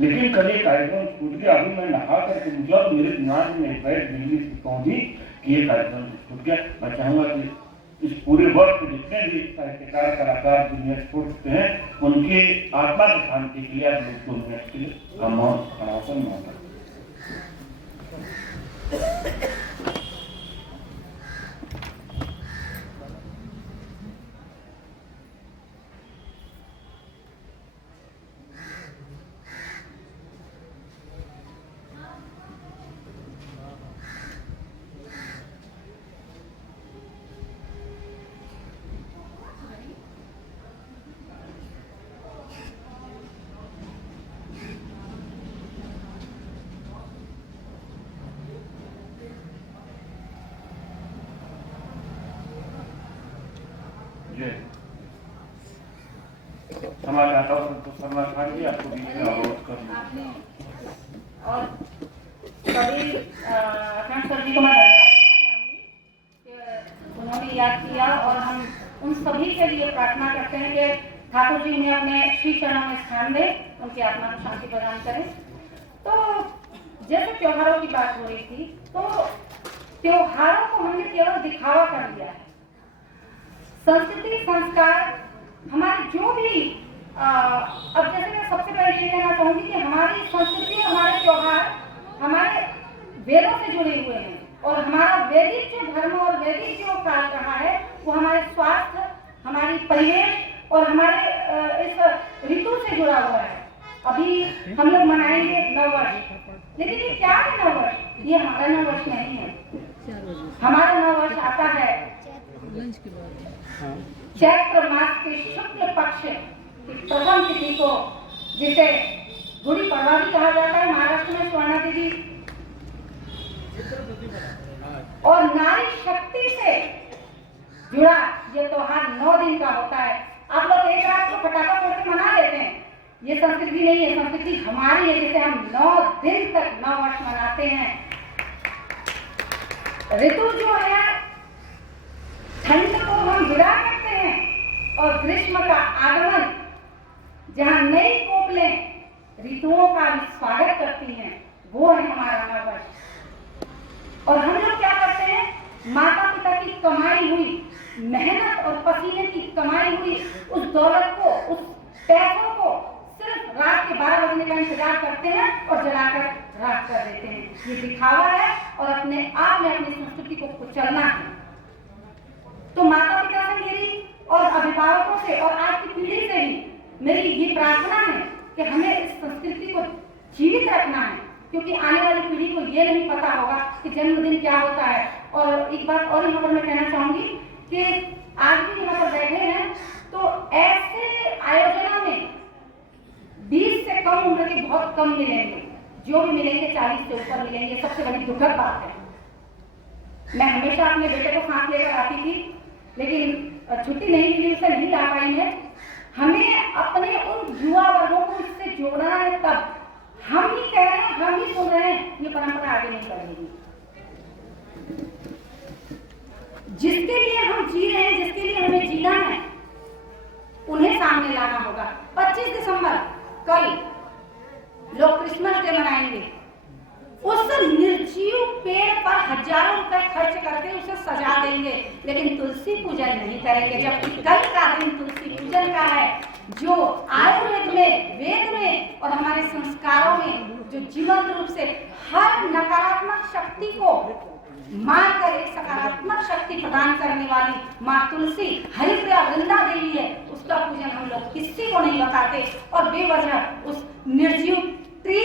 लेकिन कल ये कार्यक्रम छूट गया। अभी मैं नहा करके निकला तो मेरे दिमाग में एक बैठ बिजली से पहुंची कि ये कार्यक्रम छूट गया। मैं चाहूंगा कि इस पूरे वर्ष में जितने भी साहित्यकार कलाकार दुनिया छोड़ चुके हैं, उनके आत्मा की शांति के लिए आप लोग 2 मिनट के लिए हम मौन खड़ा होकर मौन रखें। क्षमा चाहता हूँ संतोष शर्मा खान जी, आपको बीच में अवरोध कर और सभी सर जी को मैं उन्होंने याद किया और हम उन सभी के लिए प्रार्थना करते हैं कि ठाकुर जी ने अपने श्री चरणों में स्थान दे, उनकी आत्मा को शांति प्रदान करें। तो जैसे त्योहारों की बात हो रही थी, तो त्योहारों को हमने केवल दिखावा कर दिया है। संस्कृति संस्कार हमारे जो भी अब जैसे मैं सबसे पहले ये कहना चाहूंगी कि हमारी संस्कृति और हमारे त्योहार हमारे वेदों से जुड़े हुए हैं और हमारा वैदिक जो धर्म और वैदिक जो काल रहा है वो हमारे स्वास्थ्य, हमारी परिवेश और हमारे इस ऋतु से जुड़ा हुआ है। अभी हम लोग मनाएंगे नववर्ष, लेकिन ये क्या है नववर्ष? ये हमारा नववर्ष नहीं है। हमारा नववर्ष आता है चैत्र मास के शुक्ल पक्ष की प्रथम तिथि को, जिसे गुड़ी पड़वा भी कहा जाता है महाराष्ट्र में, स्वर्णा दीदी, और नारी शक्ति से जुड़ा ये त्योहार 9 दिन का होता है। आप लोग एक रात को पटाखा फोड़ के मना लेते हैं, ये संस्कृति नहीं है। संस्कृति हमारी है, जिसे हम 9 दिन तक नववर्ष मनाते हैं। ऋतु जो है, ठंड को हम विदा करते हैं और ग्रीष्म का आगमन, जहां नई कोपलें ऋतुओं का भी स्वागत करती हैं, वो है हमारा नववर्ष। और हम लोग क्या करते हैं, माता पिता की कमाई हुई मेहनत और पसीने की कमाई हुई उस दौलत को, उस पैसों को सिर्फ रात के 12 बजने का इंतजार करते हैं और जलाकर राख कर देते हैं। ये दिखावा है और अपने आप में अपनी संस्कृति को कुचलना है। तो माता पिता से मेरी और अभिभावकों से और आज की पीढ़ी से भी मेरी ये प्रार्थना है कि हमें इस संस्कृति को जीवित रखना है, क्योंकि आने वाली पीढ़ी को ये नहीं पता होगा कि जन्मदिन क्या होता है। और एक बात और यहाँ पर मैं कहना चाहूंगी कि आज भी यहाँ पर बैठे हैं तो ऐसे आयोजनों में 20 से कम उम्र के बहुत कम मिलेंगे, जो भी मिलेंगे 40 से ऊपर मिलेंगे। सबसे बड़ी दुखद बात है। मैं हमेशा अपने बेटे को साथ लेकर आती थी, लेकिन छुट्टी नहीं मिली, उसे नहीं ला पाई है। हमें अपने उन युवा वर्गों को इससे जोड़ना है। तब हम ही कह रहे हैं, हम ही सुन रहे हैं, ये परंपरा आगे नहीं बढ़ेगी। जिसके लिए हम जी रहे हैं, जिसके लिए हमें जीना है, उन्हें सामने लाना होगा। 25 दिसंबर कल लोग क्रिसमस डे मनाएंगे। उस निर्जीव पेड़ पर हजारों रुपए खर्च करके उसे सजा देंगे, लेकिन तुलसी पूजन नहीं करेंगे। जबकि कल का दिन तुलसी पूजन का है, जो आयुर्वेद में, वेद में और हमारे संस्कारों में जो जीवंत रूप से हर नकारात्मक शक्ति को मार कर एक सकारात्मक शक्ति प्रदान करने वाली माँ तुलसी, हरिप्रिया वृंदा देवी है। उसका पूजन हम लोग किसी को नहीं बताते और बेवजह उस निर्जीव ट्री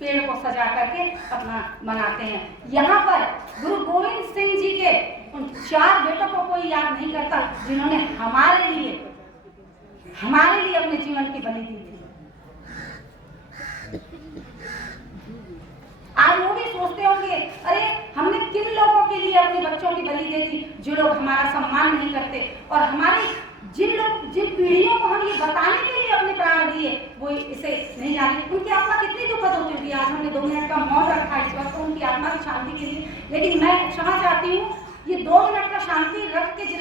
पेड़ को सजा करके अपना मनाते हैं। यहाँ पर गुरु गोविंद सिंह जी के उन 4 बेटों को कोई याद नहीं करता, जिन्होंने हमारे लिए अपने जीवन की बलि दी थी। आज वो भी सोचते होंगे, अरे हमने किन लोगों के लिए अपने बच्चों की बलि दी थी, जो लोग हमारा सम्मान नहीं करते। और हमारी जिन पीढ़ियों को हम ये बताने के लिए अपने प्राण दिए, वो इसे नहीं जाने। उनकी आत्मा कितनी दुखद होती होगी। आज हमने 2 मिनट का मौन रखा इस वक्त उनकी आत्मा की शांति के लिए, लेकिन मैं क्षमा चाहती हूँ, ये 2 मिनट का शांति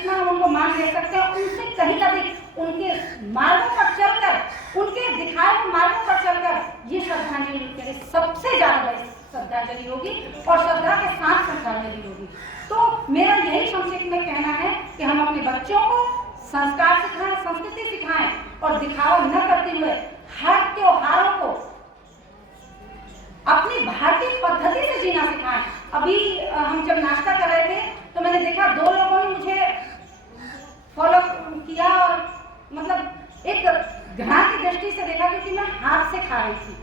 जितना हम उनको मान दे सकते हैं उनसे कहीं अधिक उनके मार्गों पर चलकर, उनके दिखाए हुए मार्गों पर चलकर ये श्रद्धांजलि के लिए सबसे ज्यादा बड़ी श्रद्धांजलि होगी और श्रद्धा के साथ श्रद्धांजलि होगी। तो मेरा यही संक्षेप में कहना है कि हम अपने बच्चों को संस्कार सिखाएं, संस्कृति सिखाएं और दिखावा न करते हुए हर त्योहारों को अपनी भारतीय पद्धति से जीना सिखाएं। अभी हम जब नाश्ता कर रहे थे तो मैंने देखा 2 लोगों ने मुझे फॉलो किया और मतलब एक घृणा की दृष्टि से देखा क्योंकि मैं हाथ से खा रही थी।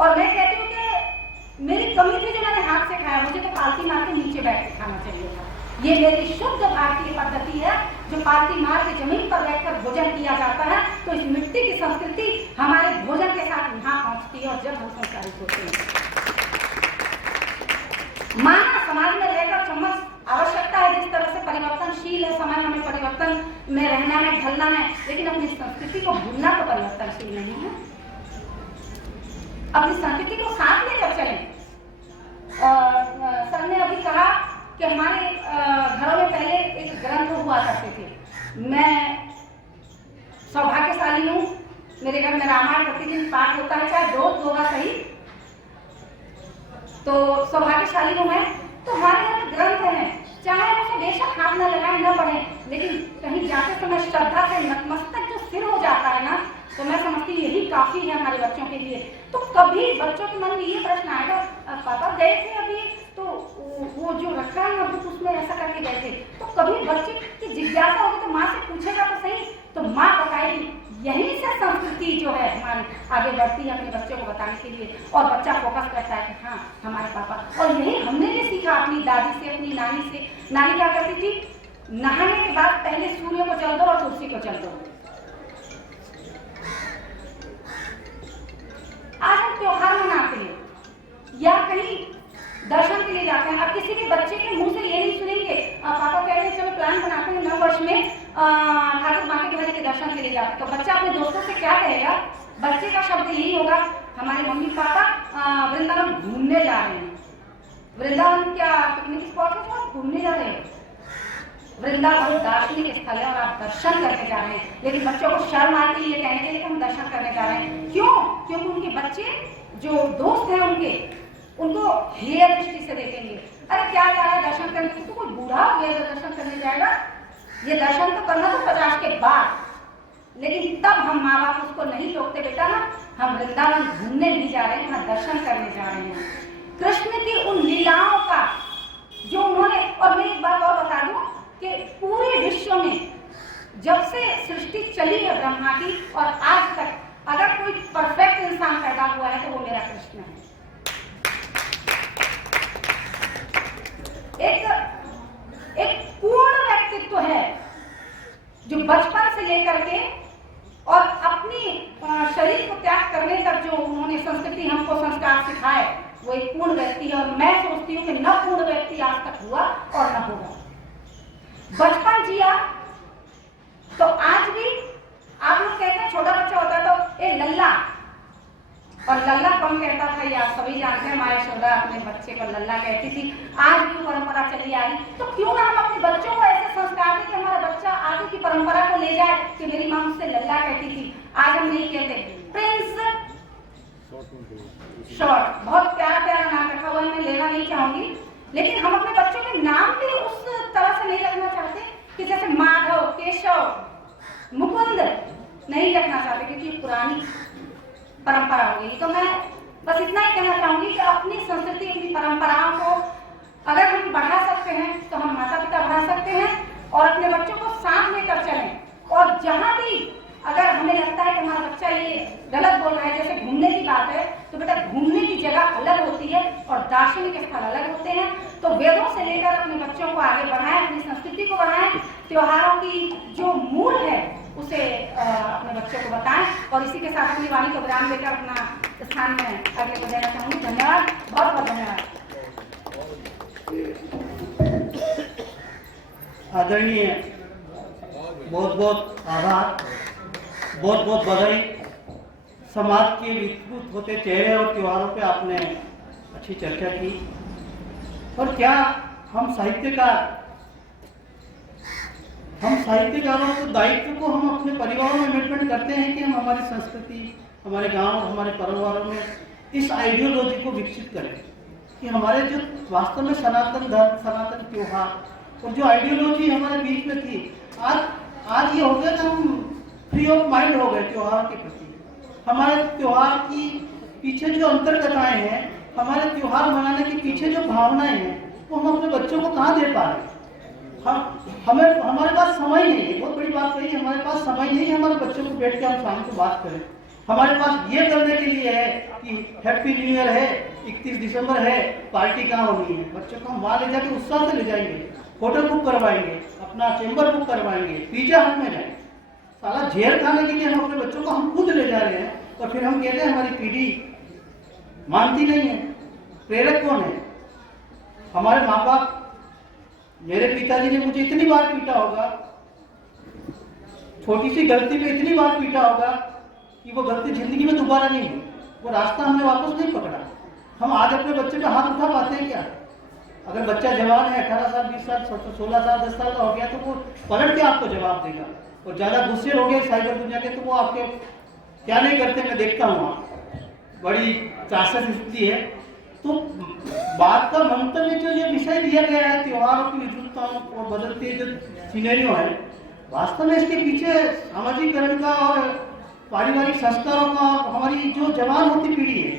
और मैं कहती हूँ कि मेरी कमी थी जो मैंने हाथ से खाया, मुझे तो पालती मार के नीचे बैठ के खाना चाहिए था। ये मेरी शुद्ध भारतीय पद्धति है जो पालती मार के जमीन पर बैठकर भोजन किया जाता है। तो इस मिट्टी की संस्कृति हमारे भोजन के साथ यहाँ पहुँचती है और जब हम संस्कारित होते हैं। माना समाज में रहकर चम्मच आवश्यकता है, जिस तरह से परिवर्तनशील है समाज, हमें परिवर्तन में रहना है, ढलना है, लेकिन अपनी संस्कृति को भूलना तो परिवर्तनशील नहीं है। अपनी संस्कृति को साथ लेकर चलें। सर ने अभी कहा कि हमारे घरों में पहले एक ग्रंथ हुआ करते थे। मैं सौभाग्यशाली हूँ, मेरे घर में रामायण प्रतिदिन पाठ होता है, चाहे रोज होगा सही, तो सौभाग्यशाली हूँ मैं। तो हमारे घर में ग्रंथ हैं, चाहे उसे बेशक हाथ न लगाए न पढ़े, लेकिन कहीं जाते समय श्रद्धा से नतमस्तक जो सिर हो जाता है ना, तो मैं समझती हूँ यही काफी है हमारे बच्चों के लिए। तो कभी बच्चों के मन में ये प्रश्न आएगा, पापा गए थे अभी तो वो जो रखा है ना उसमें ऐसा करके गए थे, तो कभी बच्चे की जिज्ञासा होगी तो माँ से पूछेगा तो सही, तो माँ बताएगी। यहीं से संस्कृति जो है हमारी आगे बढ़ती है अपने बच्चों को बताने के लिए, और बच्चा फोकस करता है कि हाँ हमारे पापा। और यही हमने भी सीखा अपनी दादी से, अपनी नानी से। नानी क्या करती थी, नहाने के बाद पहले सूर्य को जल दो और तुलसी को जल दो। आज हम त्योहार मनाते हैं या कहीं दर्शन के लिए जाते हैं, अब किसी भी बच्चे के मुंह से ये नहीं सुनेंगे पापा कह रहे हैं चलो प्लान बनाते हैं नव वर्ष में ठाकुर माँ के घर के दर्शन के लिए जाते, तो बच्चा अपने दोस्तों से क्या कहेगा? बच्चे का शब्द यही होगा, हमारे मम्मी पापा वृंदावन घूमने जा रहे हैं। वृंदावन क्या पिकनिक स्पॉट है तो आप घूमने जा रहे हैं? वृंदावन दार्शनिक स्थल है और आप दर्शन करने जा रहे हैं। लेकिन बच्चों को शर्म आती है ये कहने के लिए कि हम दर्शन करने जा रहे हैं। क्यों? क्योंकि उनके बच्चे जो दोस्त हैं उनको हेय दृष्टि से देखेंगे। अरे क्या जा रहा है दर्शन करने? तो कोई बूढ़ा हो गया दर्शन करने जाएगा? ये दर्शन तो करना तो 50 के बाद, लेकिन तब हम माँ बाप उसको नहीं रोकते, बेटा ना हम वृंदावन घूमने नहीं जा रहे हैं, हम दर्शन करने जा रहे हैं। कृष्ण की उन लीलाओं का जो उन्होंने, और मैं एक बात और बता दूं कि पूरे विश्व में जब से सृष्टि चली है ब्रह्मा की और आज तक अगर कोई परफेक्ट इंसान पैदा हुआ है तो वो मेरा कृष्ण है। एक पूर्ण व्यक्तित्व है जो बचपन से लेकर के और अपनी शरीर को त्याग करने तक जो उन्होंने संस्कृति हमको संस्कार सिखाए, वो एक पूर्ण व्यक्ति है। और मैं सोचती हूँ कि न पूर्ण व्यक्ति आज तक हुआ और न होगा। बचपन जिया तो आज भी आप लोग कहते हैं छोटा बच्चा होता है तो ए लल्ला, और लल्ला कौन कहता था ये आप सभी जानते हैं, माँ यशोदा अपने बच्चे को लल्ला कहती थी। आज भी परंपरा चली आ रही, तो क्यों ना हम अपने बच्चों को ऐसे संस्कार दें कि हमारा बच्चा आगे की परंपरा को ले जाए कि मेरी माँ मुझसे लल्ला कहती थी। आज हम नहीं कहते प्रिंस शॉर्ट, बहुत प्यारा प्यारा नाम रखा हुआ है, मैं लेना नहीं चाहूंगी, लेकिन हम अपने बच्चों के नाम भी उस तरह से नहीं रखना चाहते कि जैसे माधव, केशव, मुकुंद नहीं रखना चाहते, क्योंकि पुरानी परंपरा हो गई। तो मैं बस इतना ही कहना चाहूंगी कि अपनी संस्कृति, अपनी परंपराओं को अगर हम बढ़ा सकते हैं तो हम माता पिता बढ़ा सकते हैं और अपने बच्चों को साथ लेकर चलें। और जहां भी अगर हमें लगता है कि हमारा बच्चा ये गलत बोल रहा है, जैसे घूमने की बात है, तो बेटा घूमने की जगह अलग होती है और दार्शनिक स्थल अलग होते हैं। तो वेदों से लेकर अपने बच्चों को आगे बढ़ाएं, अपनी संस्कृति को बढ़ाएं, त्योहारों की जो मूल है उसे अपने बच्चों को बताएं। और इसी के साथ अपनी वाणी को विराम देकर अपना स्थान में अगले को देना चाहूँगी। धन्यवाद, बहुत बहुत धन्यवाद। आदरणीय, बहुत बहुत आभार, बहुत बहुत बधाई। समाज के विस्तृत होते चेहरे और त्योहारों पे आपने अच्छी चर्चा की। और क्या हम साहित्यकार हम साहित्यकारों के दायित्व को हम अपने परिवारों में इम्प्लीमेंट करते हैं कि हम हमारी संस्कृति, हमारे गांव, हमारे परिवारों में इस आइडियोलॉजी को विकसित करें कि हमारे जो वास्तव में सनातन धर्म, सनातन त्योहार और जो आइडियोलॉजी हमारे बीच में थी, आज ये हो गया कि हम फ्री ऑफ माइंड हो गए त्योहार के प्रति। हमारे त्योहार की पीछे जो अंतर्कथाएं हैं, हमारे त्योहार मनाने के पीछे जो भावनाएं हैं, वो हम अपने बच्चों को कहाँ दे पा रहे हैं। हमारे पास समय नहीं है, बहुत बड़ी बात कही, हमारे पास समय नहीं है हमारे बच्चों को बैठ के हम शाम को बात करें। हमारे पास ये करने के लिए है कि हैप्पी न्यू ईयर है, 31 दिसंबर है, पार्टी कहाँ होनी है। बच्चों को हम वहाँ ले जाके उत्साह से ले जाएंगे, होटल बुक करवाएंगे, अपना चेंबर बुक करवाएंगे, पिज्जा हट में जाएंगे। साला झेल खाने के लिए हम अपने बच्चों को हम खुद ले जा रहे हैं और फिर हम कहते हैं हमारी पीढ़ी मानती नहीं है। प्रेरक कौन है? हमारे माँ बाप। मेरे पिताजी ने मुझे इतनी बार पीटा होगा, छोटी सी गलती पे इतनी बार पीटा होगा कि वो गलती जिंदगी में दोबारा नहीं हुई, वो रास्ता हमने वापस नहीं पकड़ा। हम आज अपने बच्चे पे हाथ उठा पाते हैं क्या? अगर बच्चा जवान है, 18 साल, 20 साल, 16 साल, 10 साल का हो गया, तो वो पलट के आपको जवाब देगा। और ज्यादा गुस्से हो गए साइबर दुनिया के, तो वो आपके क्या नहीं करते, मैं देखता हूँ, बड़ी त्रासद स्थिति है। तो बात का मंतव्य जो ये विषय दिया गया है, त्योहारों की विद्युत्ताओं और बदलते जो सिनेरियो है, वास्तव में इसके पीछे सामाजिकरण का और पारिवारिक संस्कारों का, हमारी जो जवान होती पीढ़ी है,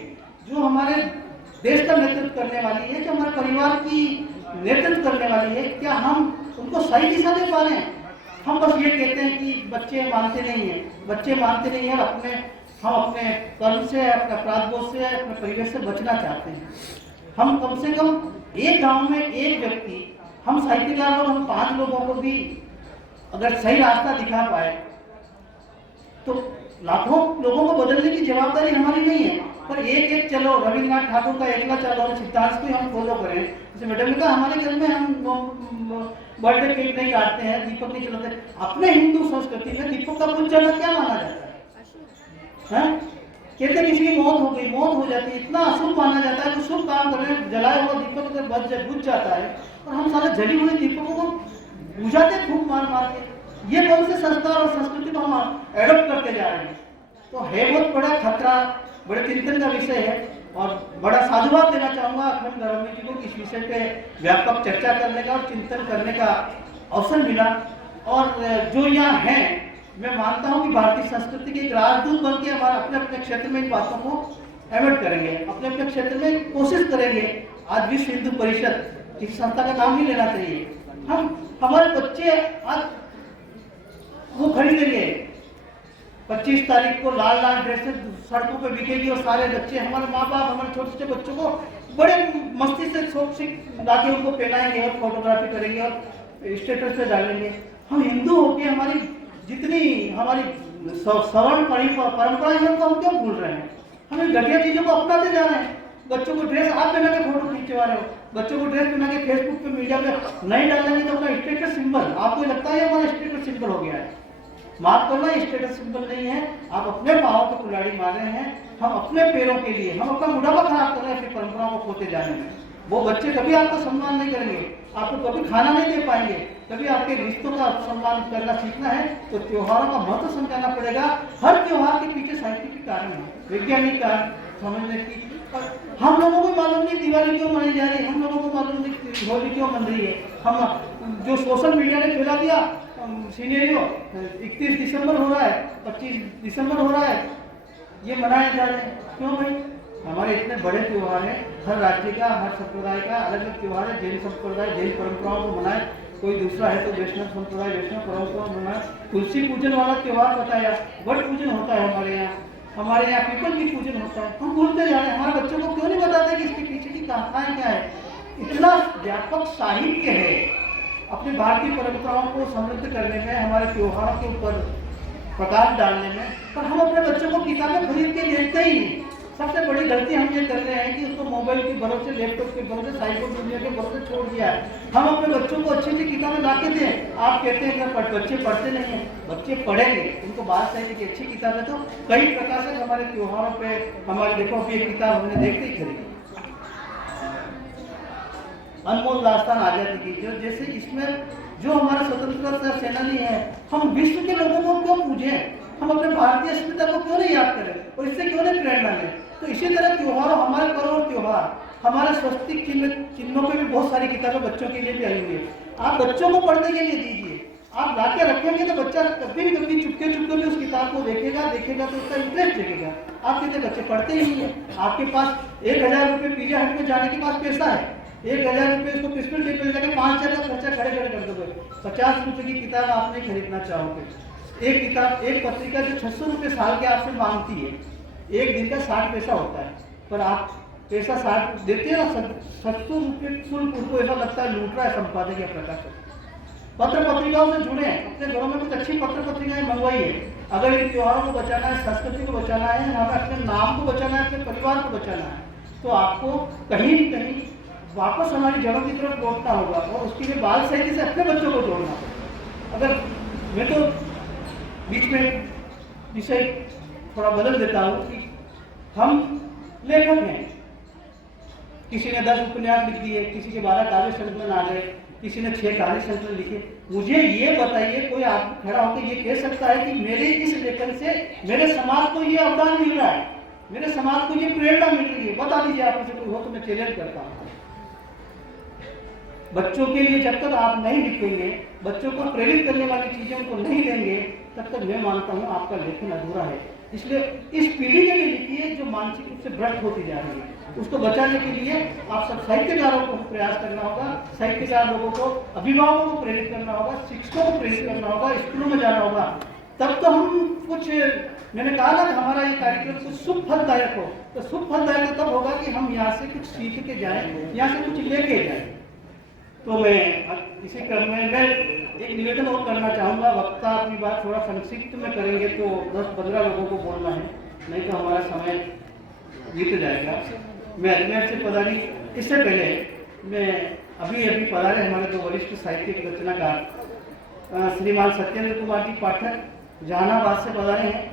जो हमारे देश का नेतृत्व करने वाली है, जो हमारे परिवार की नेतृत्व करने वाली है, क्या हम उनको सही दिशा दे पा रहे हैं? हम बस ये कहते हैं कि बच्चे मानते नहीं हैं, बच्चे मानते नहीं हैं, हम अपने कर्म से, अपने अपराध बोध से, अपने परिवेश से बचना चाहते हैं। हम कम से कम एक गांव में एक व्यक्ति, हम साहित्यकार लोग, हम 5 लोगों को भी अगर सही रास्ता दिखा पाए तो लाखों लोगों को बदलने की जवाबदारी हमारी नहीं है। पर एक चलो, रविन्द्रनाथ ठाकुर का एकला चलो सिद्धांत को हम फॉलो करें। जैसे मैडम ने कहा, हमारे घर में हम बर्थडे केक नहीं काटते हैं, दीपक नहीं जलाते। अपने हिंदू संस्कृति में दीपक का पूज जाना क्या माना जाता है? कहते किसी की मौत हो गई, मौत हो जाती है, इतना अशुभ माना जाता है। तो शुभ काम कर रहे हैं, जलाया हुआ दीपक अगर बुझ जाता है, और हम सारे जली हुई दीपकों को बुझाते फूंक मार मार के। ये कौन से संस्कार और संस्कृति को हम एडॉप्ट करते जा रहे हैं? तो है बहुत बड़ा खतरा, बड़े चिंतन का विषय है। और बड़ा साधुवाद देना चाहूँगा अखंड धर्मवीर जी को, इस विषय पे व्यापक चर्चा करने का और चिंतन करने का अवसर मिला। और जो यहाँ हैं, मैं मानता हूँ कि भारतीय संस्कृति के एक राजदूत बन के हमारे अपने अपने क्षेत्र में इन बातों को एमिट करेंगे, अपने अपने क्षेत्र में कोशिश करेंगे। आज विश्व हिंदू परिषद, इस संस्था का नाम नहीं लेना चाहिए, हमारे बच्चे आज वो खरीदेंगे। 25 तारीख को लाल लाल ड्रेसेस सड़कों पे बिकेगी और सारे बच्चे, हमारे माँ बाप हमारे छोटे छोटे बच्चों को बड़े मस्ती से शौक से लाके उनको पहनाएंगे और फोटोग्राफी करेंगे और स्टेटस पे डालेंगे। हम हिंदू होके हमारी जितनी हमारी सवर्ण परंपराएं हैं, उनको हम क्यों भूल रहे हैं? हम इन घटिया चीजों को अपनाते जा रहे हैं। बच्चों को ड्रेस आप पहना के फोटो खींचवा रहे हो, बच्चों को ड्रेस पहना के फेसबुक पे, मीडिया पे नहीं डालेंगे तो अपना स्टेटस सिंबल, आपको लगता है हमारा स्टेटस सिंबल हो गया है? माफ करना, स्टेटस सिंबल नहीं है। आप अपने पाँव पे कुल्हाड़ी मार रहे हैं, हम अपने पैरों के लिए, हम अपना बुढ़ापा खराब कर रहे हैं अपनी परंपराओं को खोते जाने में। वो बच्चे कभी आपका सम्मान नहीं करेंगे, आपको कभी खाना नहीं दे पाएंगे। कभी आपके रिश्तों का सम्मान करना सीखना है तो त्योहारों का महत्व समझाना पड़ेगा। हर त्योहार के पीछे साइंटिफिक कारण है, वैज्ञानिक कारण समझने की। हम लोगों को मालूम नहीं दिवाली क्यों मनाई जा रही है, हम लोगों को मालूम नहीं होली क्यों मन रही है। हम जो सोशल मीडिया ने फैला दिया सीनेरियो, 31 दिसंबर हो रहा है, 25 दिसंबर हो रहा है, ये मनाए जा रहे हैं। क्यों भाई? हमारे इतने बड़े त्योहार हैं, हर राज्य का, हर संप्रदाय का अलग अलग त्योहार है। जैन संप्रदाय जैन परंपराओं को मनाए, कोई दूसरा है तो वैष्णव संप्रदाय वैष्णव परंपरा मनाए। तुलसी पूजन वाला त्योहार बताया, वट पूजन होता है हमारे यहाँ पीपल की पूजन होता है। हम भूलते जा रहे हैं। हमारे बच्चों को क्यों नहीं बताते कि इसके पीछे की कथाएं क्या है? इतना व्यापक साहित्य है अपनी भारतीय परंपराओं को समृद्ध करने में, हमारे त्योहारों के ऊपर प्रकाश डालने में, पर हम अपने बच्चों को किताबें खरीद के देते ही नहीं। सबसे बड़ी गलती हम ये कर रहे हैं कि उसको मोबाइल के भरोसे, लैपटॉप के भरोसे, साइबर दुनिया के भरोसे छोड़ दिया है। हम अपने बच्चों को अच्छी अच्छी किताबें ला के दें। आप कहते हैं कि बच्चे पढ़ते नहीं हैं, बच्चे पढ़ेंगे, उनको बात सही कि अच्छी किताबें तो कई प्रकाशक हमारे त्योहारों पे, हमारे देखो अभी एक किताब हमने देखते ही खरीदी, अनमोल दास्तान आजादी की, जो जैसे इसमें जो हमारे स्वतंत्र स्वतंत्रता सेनानी है, हम विश्व के लोगों को क्यों पूजें, हम अपने भारतीय अस्मिता को क्यों नहीं याद करें और इससे क्यों नहीं प्रेरणा लें। तो इसी तरह त्योहारों, हमारे पर्व और त्योहार, हमारे स्वस्तिक चिन्हों पे भी बहुत सारी किताबें बच्चों के लिए भी आई हुई है। आप बच्चों को पढ़ने के लिए दीजिए, आप ला के रखेंगे तो बच्चा कभी कभी चुपके चुपके भी उस किताब को देखेगा तो उसका इंटरेस्ट देखेगा। आप कितने बच्चे पढ़ते ही नहीं है। आपके पास 1000 रुपये पिज्जा हट में जाने के पास पैसा है, 1000 रुपये उसको क्रिसमस डे पे जाकर 5000 का खर्चा खड़े कर दोगे, 50 रुपये की किताब आप नहीं खरीदना चाहोगे। एक किताब, एक पत्रिका जो 600 रुपये साल के आपसे मांगती है, एक दिन का 60 पैसा होता है, पर आप पैसा 60 देते हैं ना, 700 रुपये शुल्क उनको ऐसा लगता है लूट रहा है संपादक या प्रकाशक। पत्र पत्रिकाओं से जुड़े, अपने घरों में कुछ अच्छी पत्र पत्रिकाएं मंगवाइए। अगर इन त्योहारों को बचाना है, संस्कृति को बचाना है, हमें अपने नाम को बचाना है, अपने परिवार को बचाना है, तो आपको कहीं न कहीं वापस हमारी जड़ों की तरफ लौटना होगा और उसके लिए बाल साहित्य से अपने बच्चों को जोड़ना होगा। अगर मैं तो बीच में विषय थोड़ा बदल देता हूँ कि हम लेखक हैं, किसी ने 10 उपन्यास लिख दिए, किसी के 12 काव्य संकलन आ गए, किसी ने 6 काव्य संकलन लिखे। मुझे ये बताइए, कोई आप खड़ा होकर ये कह सकता है कि मेरे इस लेखन से मेरे समाज को ये अवदान मिल रहा है, मेरे समाज को ये प्रेरणा मिल रही है? बता दीजिए, आप में से कोई हो तो मैं चैलेंज करता हूँ। बच्चों के लिए जब तक आप नहीं लिखेंगे, बच्चों को प्रेरित करने वाली चीजें उनको नहीं देंगे, तब तक मैं मानता हूँ आपका लेखन अधूरा है। इसलिए इस पीढ़ी के लिए लिखिए जो मानसिक रूप से भ्रष्ट होती जा रही है। उसको बचाने के लिए आप सब साहित्यकारों को प्रयास करना होगा, साहित्यकार लोगों को, अभिभावकों को प्रेरित करना होगा, शिक्षकों को प्रेरित करना होगा, स्कूलों में जाना होगा। तब तो हम कुछ, मैंने कहा ना कि हमारा ये कार्यक्रम कुछ शुभ फलदायक हो, तो शुभ फलदायक तब होगा कि हम यहाँ से कुछ सीख के जाएं, यहाँ से कुछ लेके जाएं। तो मैं इसी क्रम में मैं एक निवेदन और करना चाहूँगा। वक्ता अपनी बात थोड़ा संक्षिप्त में करेंगे तो 10-15 लोगों को बोलना है, नहीं तो हमारा समय बीत जाएगा। मैं अजमेर से पधारी, इससे पहले मैं अभी पधारे हमारे 2 वरिष्ठ साहित्यिक रचनाकार श्रीमान सत्येंद्र कुमार जी पाठक जहानाबाद से पधारे हैं,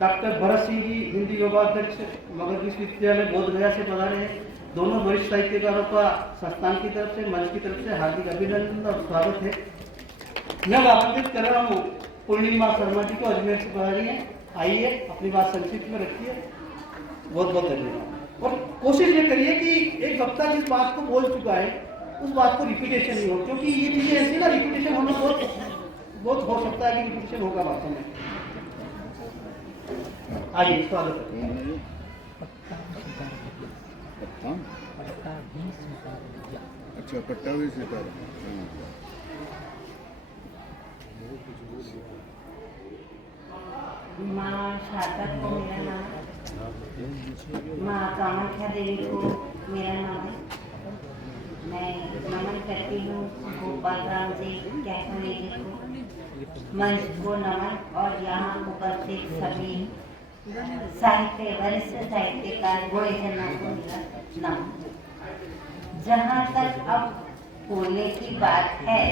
डॉक्टर भरत सिंह जी हिंदी योगाध्यक्ष मगध विश्वविद्यालय बोधगया से पधारे हैं। दोनों वरिष्ठ साहित्यकारों का संस्थान की तरफ से, मंच की तरफ से हार्दिक अभिनंदन और स्वागत है। मैं आमंत्रित कर रहा हूँ पूर्णिमा शर्मा जी को, अजमेर से पधारी हैं। आइए, अपनी बात संक्षिप्त में रखिए। बहुत बहुत धन्यवाद। और कोशिश ये करिए कि एक वक्ता जिस बात को बोल चुका है उस बात को रिपीटेशन नहीं हो, क्योंकि ये चीजें ऐसी ना, रिपीटेशन होना बहुत हो सकता है कि रिपीटेशन होगा वास्तव में। आइए, स्वागत है। अच्छा, पट्टा भी स्वीकार। माँ शारदा को मेरा नाम है, माँ कामाख्या देवी को मेरा नाम है। मैं नमन करती हूँ गोपाल राम जी कैथोली जी को, मंच को नमन, और यहाँ उपस्थित सभी वरिष्ठ साहित्यकार गुणीजनों को मेरा नमन। जहाँ तक अब बोलने की बात है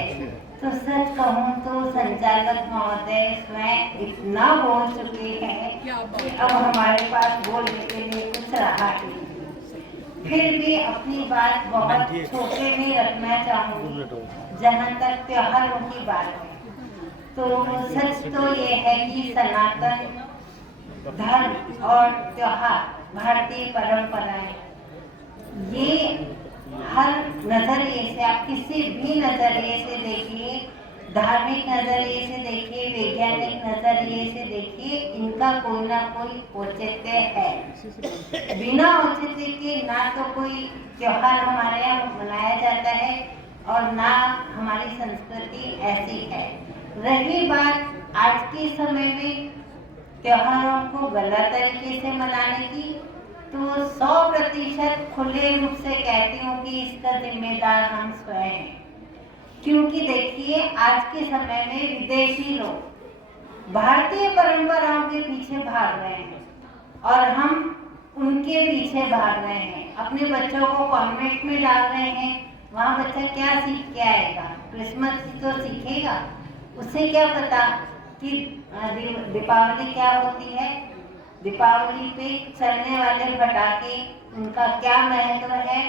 तो सच कहूँ तो संचालक महोदय स्वयं इतना बोल चुके हैं कि अब हमारे पास बोलने के लिए कुछ रहा नहीं। फिर भी अपनी बात बहुत छोटे में रखना चाहूँगी। जहाँ तक त्योहारों की बात है तो सच तो ये है कि सनातन धर्म और त्योहार, भारतीय परंपराएं, ये हर नजरिए से, आप किसी भी नजरिए से देखिए, धार्मिक नजरिए से देखिए, वैज्ञानिक नजरिए से देखिए, इनका कोई ना कोई औचित्य है। बिना औचित्य के ना तो कोई त्योहार हमारे यहाँ मनाया जाता है और ना हमारी संस्कृति ऐसी है। रही बात आज के समय में त्योहारों को गलत तरीके से मनाने की, तो 100% खुले रूप से कहती हूँ कि इसका जिम्मेदार हम स्वयं हैं। क्योंकि देखिए, आज के समय में विदेशी लोग भारतीय परंपराओं के पीछे भाग रहे हैं और हम उनके पीछे भाग रहे हैं। अपने बच्चों को कॉन्वेंट में डाल रहे हैं, वहाँ बच्चा क्या सीख के आएगा? क्रिसमस तो सीखेगा, उसे क्या पता कि दीपावली क्या होती है, दीपावली पे चलने वाले पटाखे उनका क्या महत्व है,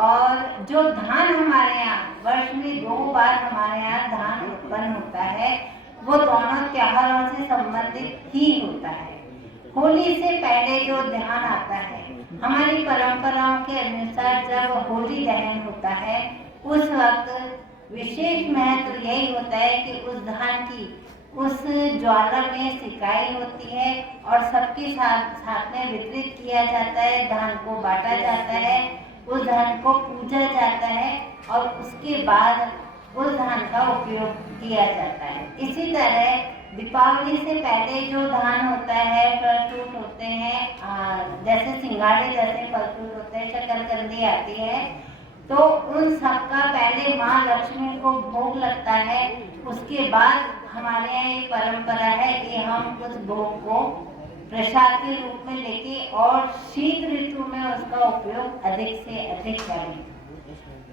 और जो धान हमारे यहाँ वर्ष में 2 बार हमारे यहाँ धान उत्पन्न वो दोनों त्योहारों से संबंधित ही होता है। होली से पहले जो ध्यान आता है, हमारी परंपराओं के अनुसार जब होली दहन होता है उस वक्त विशेष महत्व यही होता है कि उस धान की उस ज्वाला में सिकाई होती है और सबके साथ में वितरित किया जाता है, धान को बांटा जाता है, उस धान को पूजा जाता है और उसके बाद उस धान का उपयोग किया जाता है। इसी तरह दीपावली से पहले जो धान होता है, फल फ्रूट होते हैं, जैसे सिंगाड़े जैसे फल फ्रूट होते हैं, शकरकंदी आती है, तो उन सब का पहले माँ लक्ष्मी को भोग लगता है। उसके बाद हमारे यहाँ ये परंपरा है कि हम उस भोग को प्रसाद के रूप में लेके और शीत ऋतु में उसका उपयोग अधिक से अधिक करें।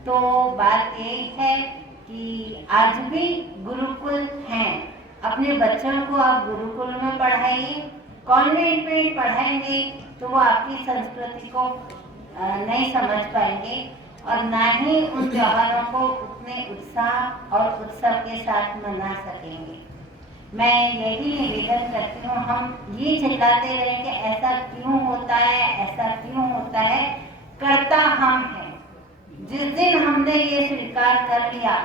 तो बात ये है कि आज भी गुरुकुल हैं, अपने बच्चों को आप गुरुकुल में पढ़ाइए। कॉन्वेंट में पढ़ाएंगे तो वो आपकी संस्कृति को नहीं समझ पाएंगे और ना ही उन त्योहारों को उतने उत्साह और उत्सव के साथ मना सकेंगे। मैं यही निवेदन करती हूँ, हम ये चिल्लाते रहे कि ऐसा क्यों होता है, ऐसा क्यों होता है, करता हम हैं। जिस दिन हमने ये स्वीकार कर लिया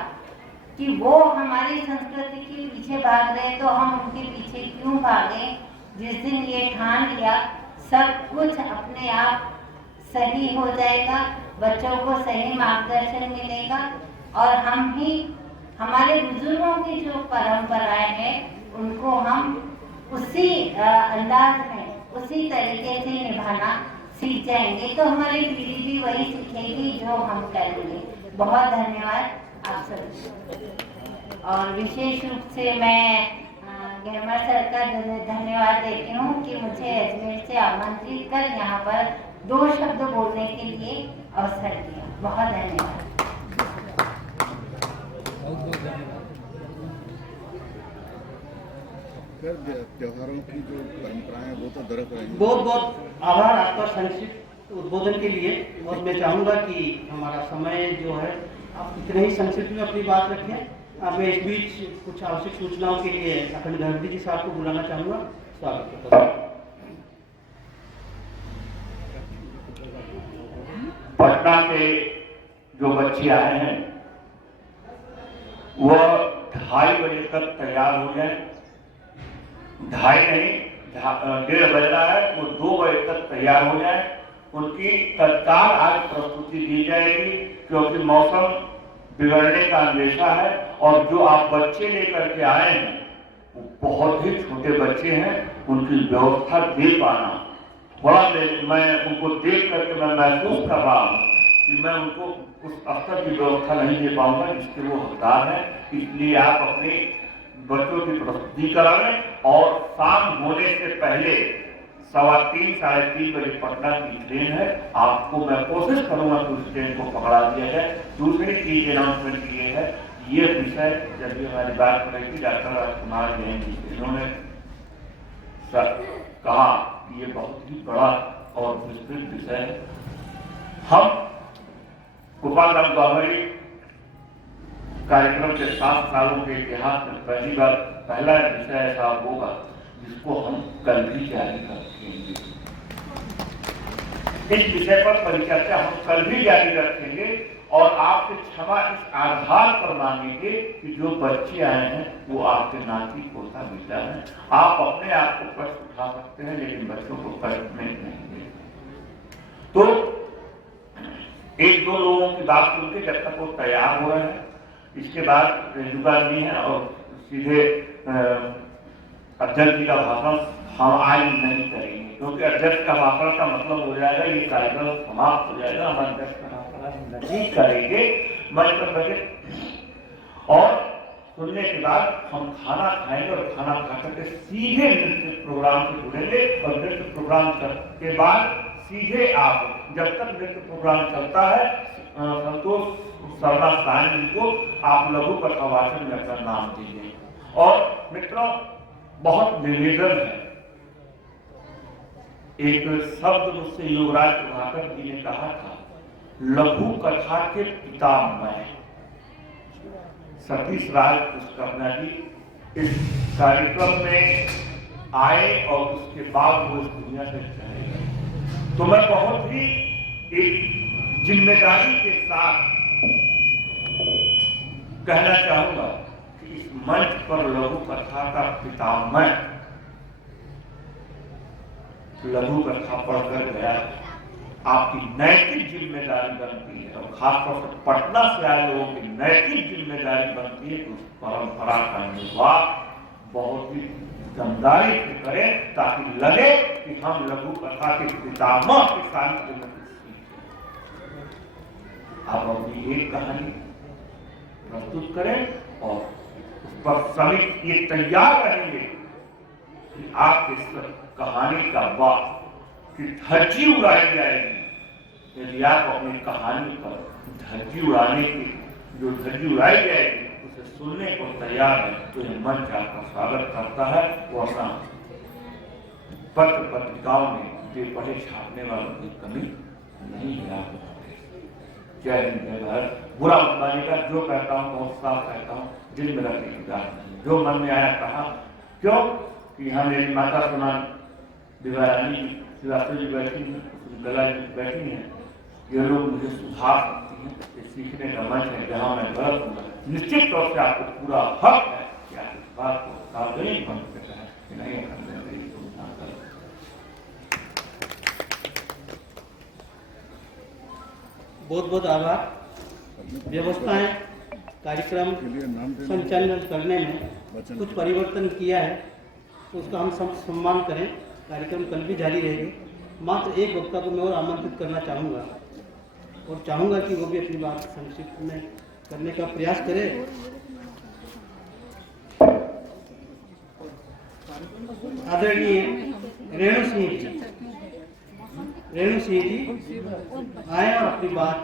कि वो हमारी संस्कृति के पीछे भाग रहे तो हम उनके पीछे क्यों भागे। जिस दिन ये ठान लिया सब कुछ अपने आप सही हो जाएगा, बच्चों को सही मार्गदर्शन मिलेगा और हम ही हमारे बुजुर्गों की जो परंपराएं हैं उनको हम उसी अंदाज में उसी तरीके से निभाना सीख जाएंगे, तो हमारी पीढ़ी भी वही सीखेगी जो हम करेंगे। बहुत धन्यवाद आप सब। और विशेष रूप से मैं गहमा सर का धन्यवाद देती हूँ कि मुझे अजमेर से आमंत्रित कर यहाँ पर 2 शब्द बोलने के लिए अवसर दिया। बहुत धन्यवाद। त्योहारों की जो परंपराएं वो तो दरक रहेंगी। बहुत बहुत आभार आपका संक्षिप्त उद्बोधन के लिए। और मैं चाहूँगा कि हमारा समय जो है आप इतने ही संक्षिप्त में अपनी बात रखें। मैं इस बीच कुछ आवश्यक सूचनाओं के लिए अखंड गांधी जी साहब को बुलाना चाहूँगा। स्वागत करता हूँ। पटना से जो बच्चे आए हैं वह 2:30 बजे तक तैयार हो जाए। 2:30 नहीं, 1:30 बज रहा है, वो 2 बजे तक तैयार हो जाए। उनकी तत्काल आज प्रस्तुति दी जाएगी क्योंकि मौसम बिगड़ने का अंदेशा है। और जो आप बच्चे लेकर के आए हैं वो बहुत ही छोटे बच्चे हैं, उनकी व्यवस्था दे पाना बड़ा, मैं उनको देख करके मैं महसूस कर रहा हूँ कि मैं उनको उस स्तर की व्यवस्था नहीं दे पाऊंगा जिसके वो हकदार हैं। इसलिए आप अपने बच्चों की प्रस्तुति कराएं और शाम होने से पहले 3:15 साढ़े 3 बजे पटना की ट्रेन है। आपको मैं कोशिश करूंगा कि उस ट्रेन को पकड़ा दिया जाए। दूसरी चीज अनाउंसमेंट ये है, ये विषय जब भी हमारी बात हो रही थी डॉक्टर राजकुमार जैन जी, इन्होंने कहा ये बहुत ही बड़ा और विस्तृत विषय है। हम गोपाल राम गौहरी कार्यक्रम के 7 सालों के इतिहास में पहला विषय ऐसा होगा जिसको हम कल भी जारी रखेंगे। इस विषय पर परिचर्चा हम कल भी जारी रखेंगे और आपसे क्षमा इस आधार पर मांगेंगे कि जो बच्चे आए हैं वो आपके नाती पोता बेटा है। आप अपने आप को कष्ट उठा सकते हैं लेकिन बच्चों को कष्ट में नहीं दे। तो 1-2 लोगों की बात सुन के जब तक वो तैयार हो रहे हैं, इसके बाद रेजुका नहीं है और सीधे अध्यक्ष जी का भाषण हम आज नहीं करेंगे क्योंकि अध्यक्ष का भाषण का मतलब हो जाएगा ये कार्यक्रम समाप्त हो जाएगा। हम अध्यक्ष का भाषण नहीं करेंगे मंच पर बैठे और सुनने के बाद हम खाना खाएंगे और खाना खा करके सीधे नृत्य प्रोग्राम से जुड़ेंगे और नृत्य प्रोग्राम के बाद सीधे आप जब तक नृत्य प्रोग्राम चलता है संतोष शर्मा साइन जी को आप लघु कथा वाचन में अपना नाम दीजिए। और मित्रों बहुत निवेदन है, एक शब्द मुझसे युवराज प्रभाकर जी ने कहा था, लघु कथा के पिता मैं। सतीश राज पुष्करना जी इस कार्यक्रम में आए और उसके बाद वो इस दुनिया से चले गए। तो मैं बहुत ही एक जिम्मेदारी के साथ कहना चाहूंगा कि इस मंच पर लघु कथा का पितामह लघु कथा पढ़कर गया। आपकी नैतिक जिम्मेदारी बनती है और खासतौर से पटना से आए लोगों की नैतिक जिम्मेदारी बनती है कि उस परंपरा का निर्वाह बहुत ही ईमानदारी से करें, ताकि लगे कि हम लघु कथा के पितामह के सानिध्य में सीखें। आप अपनी एक कहानी प्रस्तुत करें और उस पर सभी ये तैयार रहेंगे कि आपके इस कहानी का वाह कि धज्जी उड़ाई जाएगी। यदि आप अपनी कहानी पर धज्जी उड़ाने की जो धज्जी उड़ाई जाएगी उसे सुनने को तैयार है, तो यह मंच आपका स्वागत करता है। वो अपना पत्र पत्रिकाओं में बेपढ़े छापने वालों की कमी नहीं है। आपको जय हिंद जय भारत। बुरा मत मानिएगा, जो कहता हूँ बहुत साफ कहता हूँ, दिल में रखने की बात नहीं। जो मन में आया कहा। क्यों कि यहाँ मेरी माता सुना दिवारानी श्रीवास्तव जी बैठी हैं, गला जी बैठी हैं, ये लोग मुझे सुधार सकती हैं। ये सीखने का मंच है जहाँ मैं गलत हूँ। निश्चित तौर से आपको पूरा हक है कि आप इस बात को सार्वजनिक मंच पे कहें कि नहीं करने मेरी सुविधा कर। बहुत बहुत आभार। व्यवस्थाएं कार्यक्रम संचालन करने में कुछ परिवर्तन किया है, तो उसका हम सम्मान करें। कार्यक्रम कल भी जारी रहेगा। मात्र एक वक्ता को मैं और आमंत्रित करना चाहूँगा और चाहूँगा कि वो भी अपनी बात संक्षिप्त में करने का प्रयास करे। आदरणीय रेणु सिंह जी आए और अपनी बात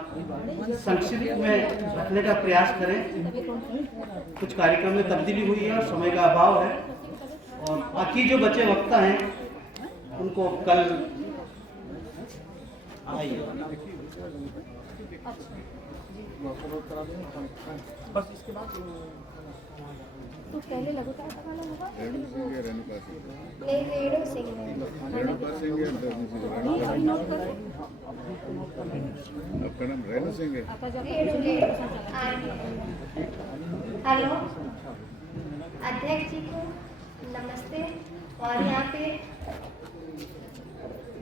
संक्षिप्त में रखने का प्रयास करें। कुछ कार्यक्रम में तब्दीली हुई है और समय का अभाव है, और बाकी जो बचे वक्ता हैं उनको कल बस इसके बाद तो पहले लघु कथा वाला होगा। रेणुका सिंह आपका नाम रेणु सिंह है। हेलो अध्यक्ष जी को नमस्ते, और यहाँ पे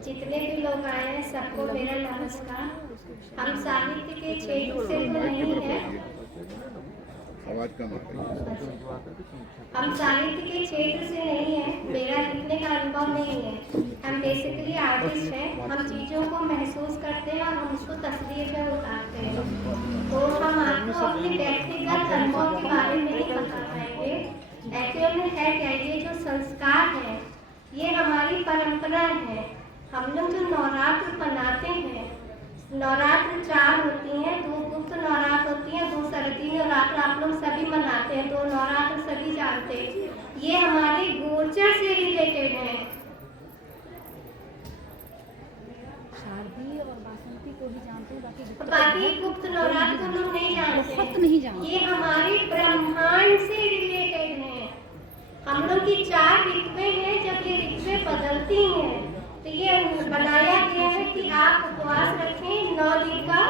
जितने भी लोग आए हैं सबको मेरा नमस्कार। हम साहित्य के क्षेत्र से तो नहीं है, आवाज कम आ रही है। हम साहित्य के क्षेत्र से नहीं है, मेरा लिखने का अनुभव नहीं है। हम बेसिकली आर्टिस्ट हैं। हम चीज़ों को महसूस करते हैं और हम उसको तस्वीर में उतारते हैं। तो हम आपको अपने व्यक्तिगत अनुभव के बारे में नहीं बता पाएंगे। एक्चुअल में है क्या, ये जो संस्कार है ये हमारी परंपरा है। हम लोग जो नवरात्र मनाते हैं, नवरात्र 4 होती हैं, 2 गुप्त नवरात्र होती हैं, 2 शरदी नवरात्र आप लोग सभी मनाते हैं, 2 नवरात्र सभी जानते हैं। ये हमारे गोचर से रिलेटेड है। शारदीय और बासंती को भी जानते हैं, बाकी गुप्त नवरात्र को लोग नहीं जानते। बहुत नहीं जानते। ये हमारे ब्रह्मांड से रिलेटेड है। हम लोग की 4 ऋतुएं हैं। जब ये ऋतुएं बदलती हैं तो ये बनाया गया है कि आप उपवास रखें 9 दिन का,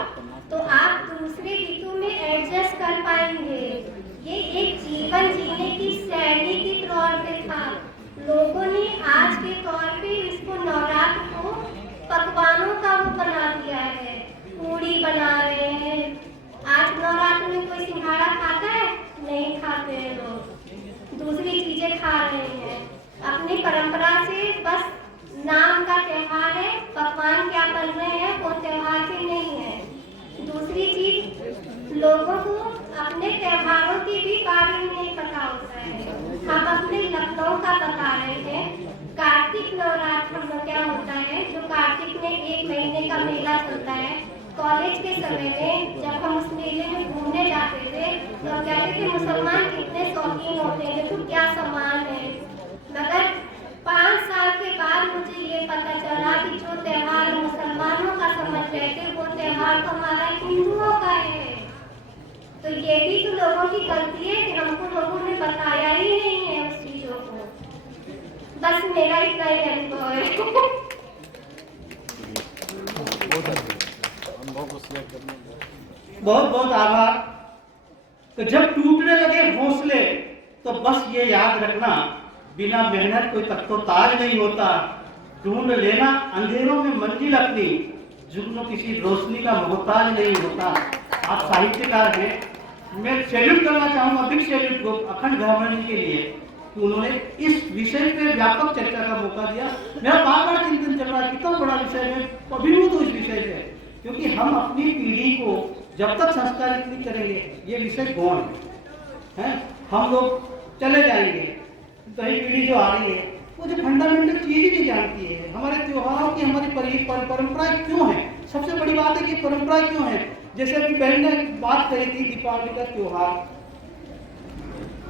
तो आप दूसरे ऋतु में एडजस्ट कर पाएंगे। ये एक जीवन जीने की शैली के तौर पे था। लोगों ने आज के तौर पे इसको नवरात्र को पकवानों का वो बना दिया है। पूड़ी बना रहे हैं। आज नवरात्र में कोई सिंघाड़ा खाता है? नहीं खाते हैं लोग, दूसरी चीजें खा रहे हैं। अपनी परंपरा से बस नाम का त्योहार है, पकवान क्या बन रहे हैं वो त्योहार से नहीं है। दूसरी चीज, लोगों को अपने त्योहारों के भी बारे में नहीं पता होता है। हम अपने लखनऊ का बता रहे हैं। कार्तिक नवरात्र हम लोग क्या होता है, जो कार्तिक में 1 महीने का मेला चलता है। कॉलेज के समय में जब हम उस मेले में घूमने जाते थे तो हम कहते थे मुसलमान कितने शौकीन होते हैं, देखो क्या सम्मान है। मगर 5 साल के बाद मुझे ये पता चला कि जो त्योहार मुसलमानों का समझ रहे थे वो त्योहार तो हमारा हिंदुओं का है। तो ये भी तो लोगों की गलती है कि हमको लोगों ने बताया ही नहीं है। बस मेरा इतना ही अनुभव है। बहुत बहुत आभार। तो जब टूटने लगे घोंसले तो बस ये याद रखना, बिना मेहनत कोई तख्तो-ताज नहीं होता। ढूंढ लेना अंधेरों में मंजिल अपनी, जुगनू किसी रोशनी का मोहताज नहीं होता। आप साहित्यकार हैं, मैं सैल्यूट करना चाहूँगा, बिग सैल्यूट अखंड घरामणी जी के लिए कि उन्होंने इस विषय पे व्यापक चर्चा का मौका दिया। मेरा बार-बार चिंतन चल रहा है कितना बड़ा विषय है, अभिभूत हूँ इस विषय से, क्योंकि हम अपनी पीढ़ी को जब तक संस्कारित नहीं करेंगे, ये विषय गौण है, हम लोग चले जाएंगे। तो ये पीढ़ी जो आ रही है वो जो फंडामेंटल चीज ही नहीं जानती है, हमारे त्योहारों की हमारी परंपराएं क्यों है। सबसे बड़ी बात है कि परंपराएं क्यों है। जैसे अभी बहन ने बात कही थी दीपावली का त्योहार,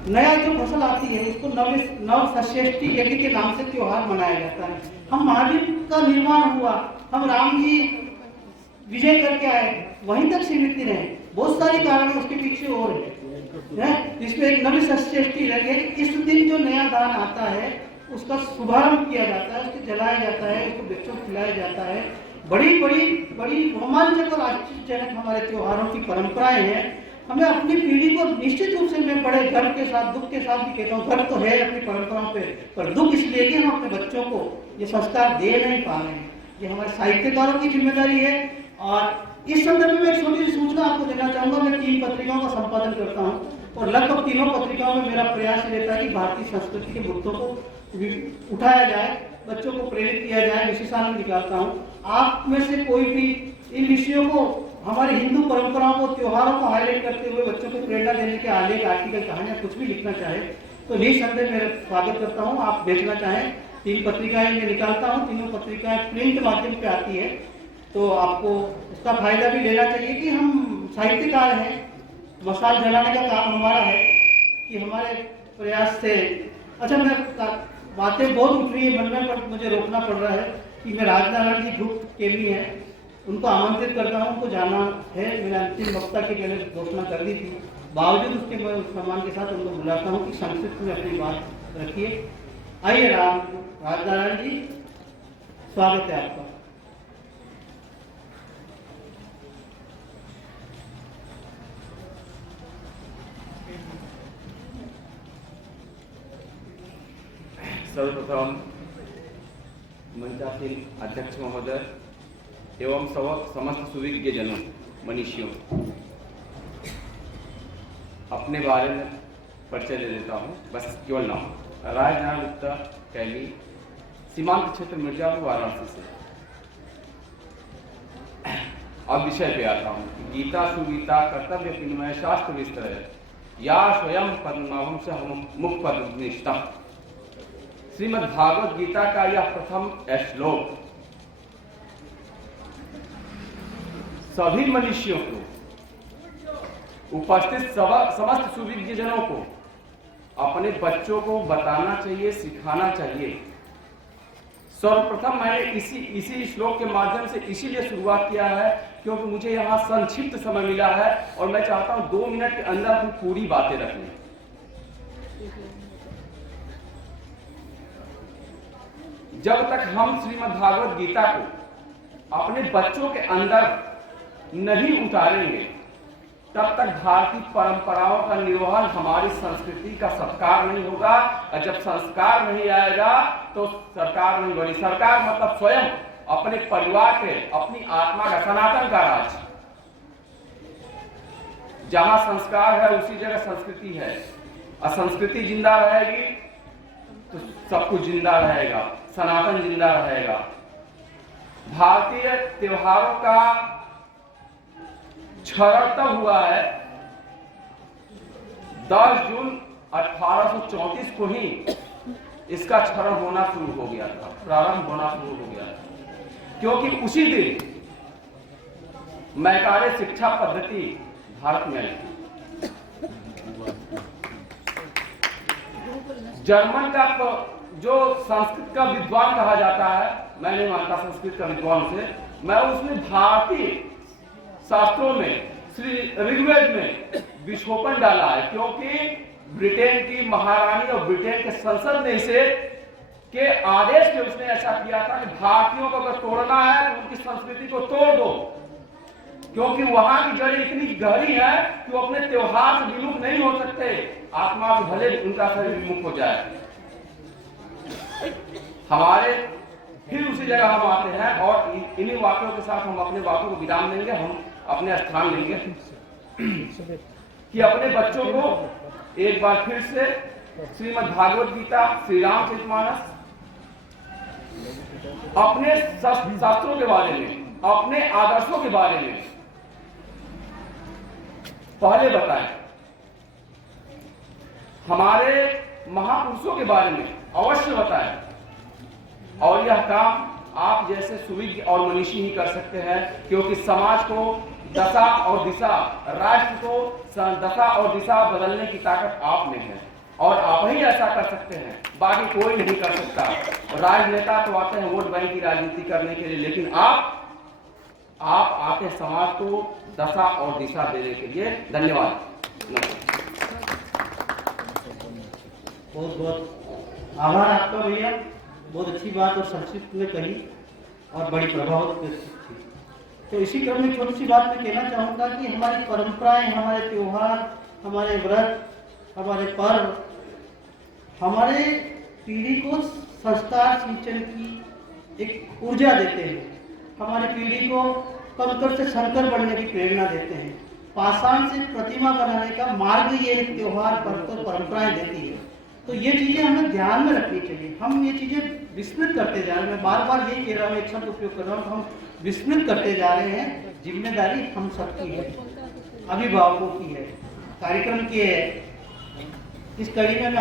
नया जो फसल आती है उसको नवसृष्टि यज्ञ के नाम से त्योहार मनाया जाता है। हम महावीर का निर्माण हुआ, हम राम जी विजय करके आए, वहीं तक सीमित नहीं रहे। बहुत सारे कारण उसके पीछे और है। इसमें एक नवसृष्टि लगे, इस दिन जो नया दान आता है उसका शुभारंभ किया जाता है, उसको जलाया जाता है, उसको बच्चों को खिलाया जाता है। बड़ी बड़ी बड़ी रोमांचक और आश्चर्यजनक हमारे त्योहारों की परंपराएं हैं। हमें अपनी पीढ़ी को निश्चित रूप से, मैं बड़े गर्व के साथ, दुख के साथ भी कहता हूँ, गर्व तो है अपनी परंपराओं पे, पर दुख इसलिए कि हम अपने बच्चों को ये संस्कार दे नहीं पा रहे हैं। ये हमारे साहित्यकारों की जिम्मेदारी है। और इस संदर्भ में एक छोटी सी सूचना आपको देना चाहूँगा। मैं 3 पत्रिकाओं का संपादन करता हूँ और लगभग तीनों पत्रिकाओं में मेरा प्रयास रहता है कि भारतीय संस्कृति के मुद्दों को उठाया जाए, बच्चों को प्रेरित किया जाए, विशेषांक निकालता हूँ। आप में से कोई भी इन विषयों को, हमारी हिंदू परंपराओं को, त्योहारों को हाईलाइट करते हुए बच्चों को प्रेरणा देने के आलेख, आर्टिकल, कहानियां कुछ भी लिखना चाहे तो निसंदेह मेरा स्वागत करता हूँ। आप देखना चाहें, 3 पत्रिकाएं मैं निकालता हूँ, तीनों पत्रिकाएं प्रिंट माध्यम पे आती है, तो आपको उसका फायदा भी लेना चाहिए कि हम साहित्यकार हैं। मसाल जलाने का काम हमारा है कि हमारे प्रयास से। अच्छा, मैं बातें बहुत उठ रही है मन में, पर मुझे रोकना पड़ रहा है कि मैं राजनारायण जी ग्रुप के भी हैं, उनको आमंत्रित करता हूं, उनको जाना है। मैंने अंतिम वक्ता की पहले घोषणा कर दी थी, बावजूद उसके मैं उस सम्मान के साथ उनको बुलाता हूं कि संस्कृत में अपनी बात रखिए। आइए राजनारायण जी, स्वागत है आपका। सर्वप्रथम मंचासीन अध्यक्ष महोदय एवं समस्त सुविज्ञ जनों, मनीषियों, अपने बारे में परिचय दे देता हूँ। बस केवल नाम राजनारायण गुप्ता, कैली, सीमांत क्षेत्र मिर्जापुर, वाराणसी से। अब विषय पे आता हूँ। गीता सुगीता कर्तव्य विनिमय शास्त्र विस्तृत या स्वयं पद्मनाभम से मुख पद निष्ठा। श्रीमद् भागवत गीता का यह प्रथम श्लोक सभी मनुष्यों को, उपस्थित समस्त सुविज्ञ जनों को, अपने बच्चों को बताना चाहिए, सिखाना चाहिए। सर्वप्रथम मैंने इसी श्लोक के माध्यम से इसीलिए शुरुआत किया है क्योंकि मुझे यहाँ संक्षिप्त समय मिला है और मैं चाहता हूँ 2 मिनट के अंदर हम पूरी बातें रखें। जब तक हम श्रीमद् भागवत गीता को अपने बच्चों के अंदर नहीं उतारेंगे, तब तक भारतीय परंपराओं का निर्वहन, हमारी संस्कृति का सत्कार नहीं होगा। और जब संस्कार नहीं आएगा तो सरकार नहीं बनी। सरकार मतलब स्वयं अपने परिवार के, अपनी आत्मा का, सनातन का राज। जहां संस्कार है उसी जगह संस्कृति है, और संस्कृति जिंदा रहेगी तो सब कुछ जिंदा रहेगा, सनातन जिंदा रहेगा। भारतीय त्योहारों का क्षरण तब हुआ है 10 जून 1834 को ही इसका क्षरण होना शुरू हो गया था, प्रारंभ होना शुरू हो गया था, क्योंकि उसी दिन मैकाले शिक्षा पद्धति भारत में आई थी। जर्मन का जो संस्कृत का विद्वान कहा जाता है, मैं नहीं मानता संस्कृत का विद्वान से, मैं उसमें भारतीय शास्त्रों में, श्री ऋग्वेद में विक्षोभन डाला है, क्योंकि ब्रिटेन की महारानी और ब्रिटेन के संसद ने इसे के आदेश पे उसने ऐसा किया था कि भारतीयों को अगर तोड़ना है तो उनकी संस्कृति को तोड़ दो, क्योंकि वहां की जड़ें इतनी गहरी है कि वो अपने त्योहार से विमुख नहीं हो सकते, आत्मा से भले उनका शरीर विमुख हो जाए। हमारे फिर उसी जगह हम आते हैं और इन्हीं वाक्यों के साथ हम अपने वाक्यों को विराम देंगे, हम अपने स्थान लेंगे कि अपने बच्चों को एक बार फिर से श्रीमद् भागवत गीता, श्री रामचरितमानस, अपने शास्त्रों के बारे में, अपने आदर्शों के बारे में पहले बताएं, हमारे महापुरुषों के बारे में अवश्य बताएं। और यह काम आप जैसे सुविज्ञ और मनीषी ही कर सकते हैं, क्योंकि समाज को दशा और दिशा, राष्ट्र को दशा और दिशा बदलने की ताकत आप में है और आप ही ऐसा कर सकते हैं, बाकी कोई नहीं कर सकता। राजनेता तो आते हैं वोट बैंक की राजनीति करने के लिए, लेकिन आप आते हैं समाज को दशा और दिशा देने के लिए। धन्यवाद। बहुत बहुत आभार आपका भैया, बहुत अच्छी बात और संक्षिप्त में कही और बड़ी प्रभावित थी। तो इसी क्रम में छोटी सी बात मैं कहना चाहूँगा कि हमारी परंपराएं, हमारे त्योहार, हमारे व्रत, हमारे पर्व हमारे पीढ़ी को संस्कार सिंचन की एक ऊर्जा देते हैं, हमारी पीढ़ी को कंकर से शंकर बनने की प्रेरणा देते हैं, पाषाण से प्रतिमा बनाने का मार्ग ये त्योहार, पर्व और परंपराएं देती है। तो ये चीजें हमें ध्यान में रखनी चाहिए। हम ये चीजें विस्मृत करते जा रहे हैं, मैं बार बार यही कह रहा हूँ, एक शब्द उपयोग कर रहा हूँ, हम विस्मृत करते जा रहे हैं। जिम्मेदारी हम सबकी है, अभिभावकों की है, कार्यक्रम की है। इस कड़ी में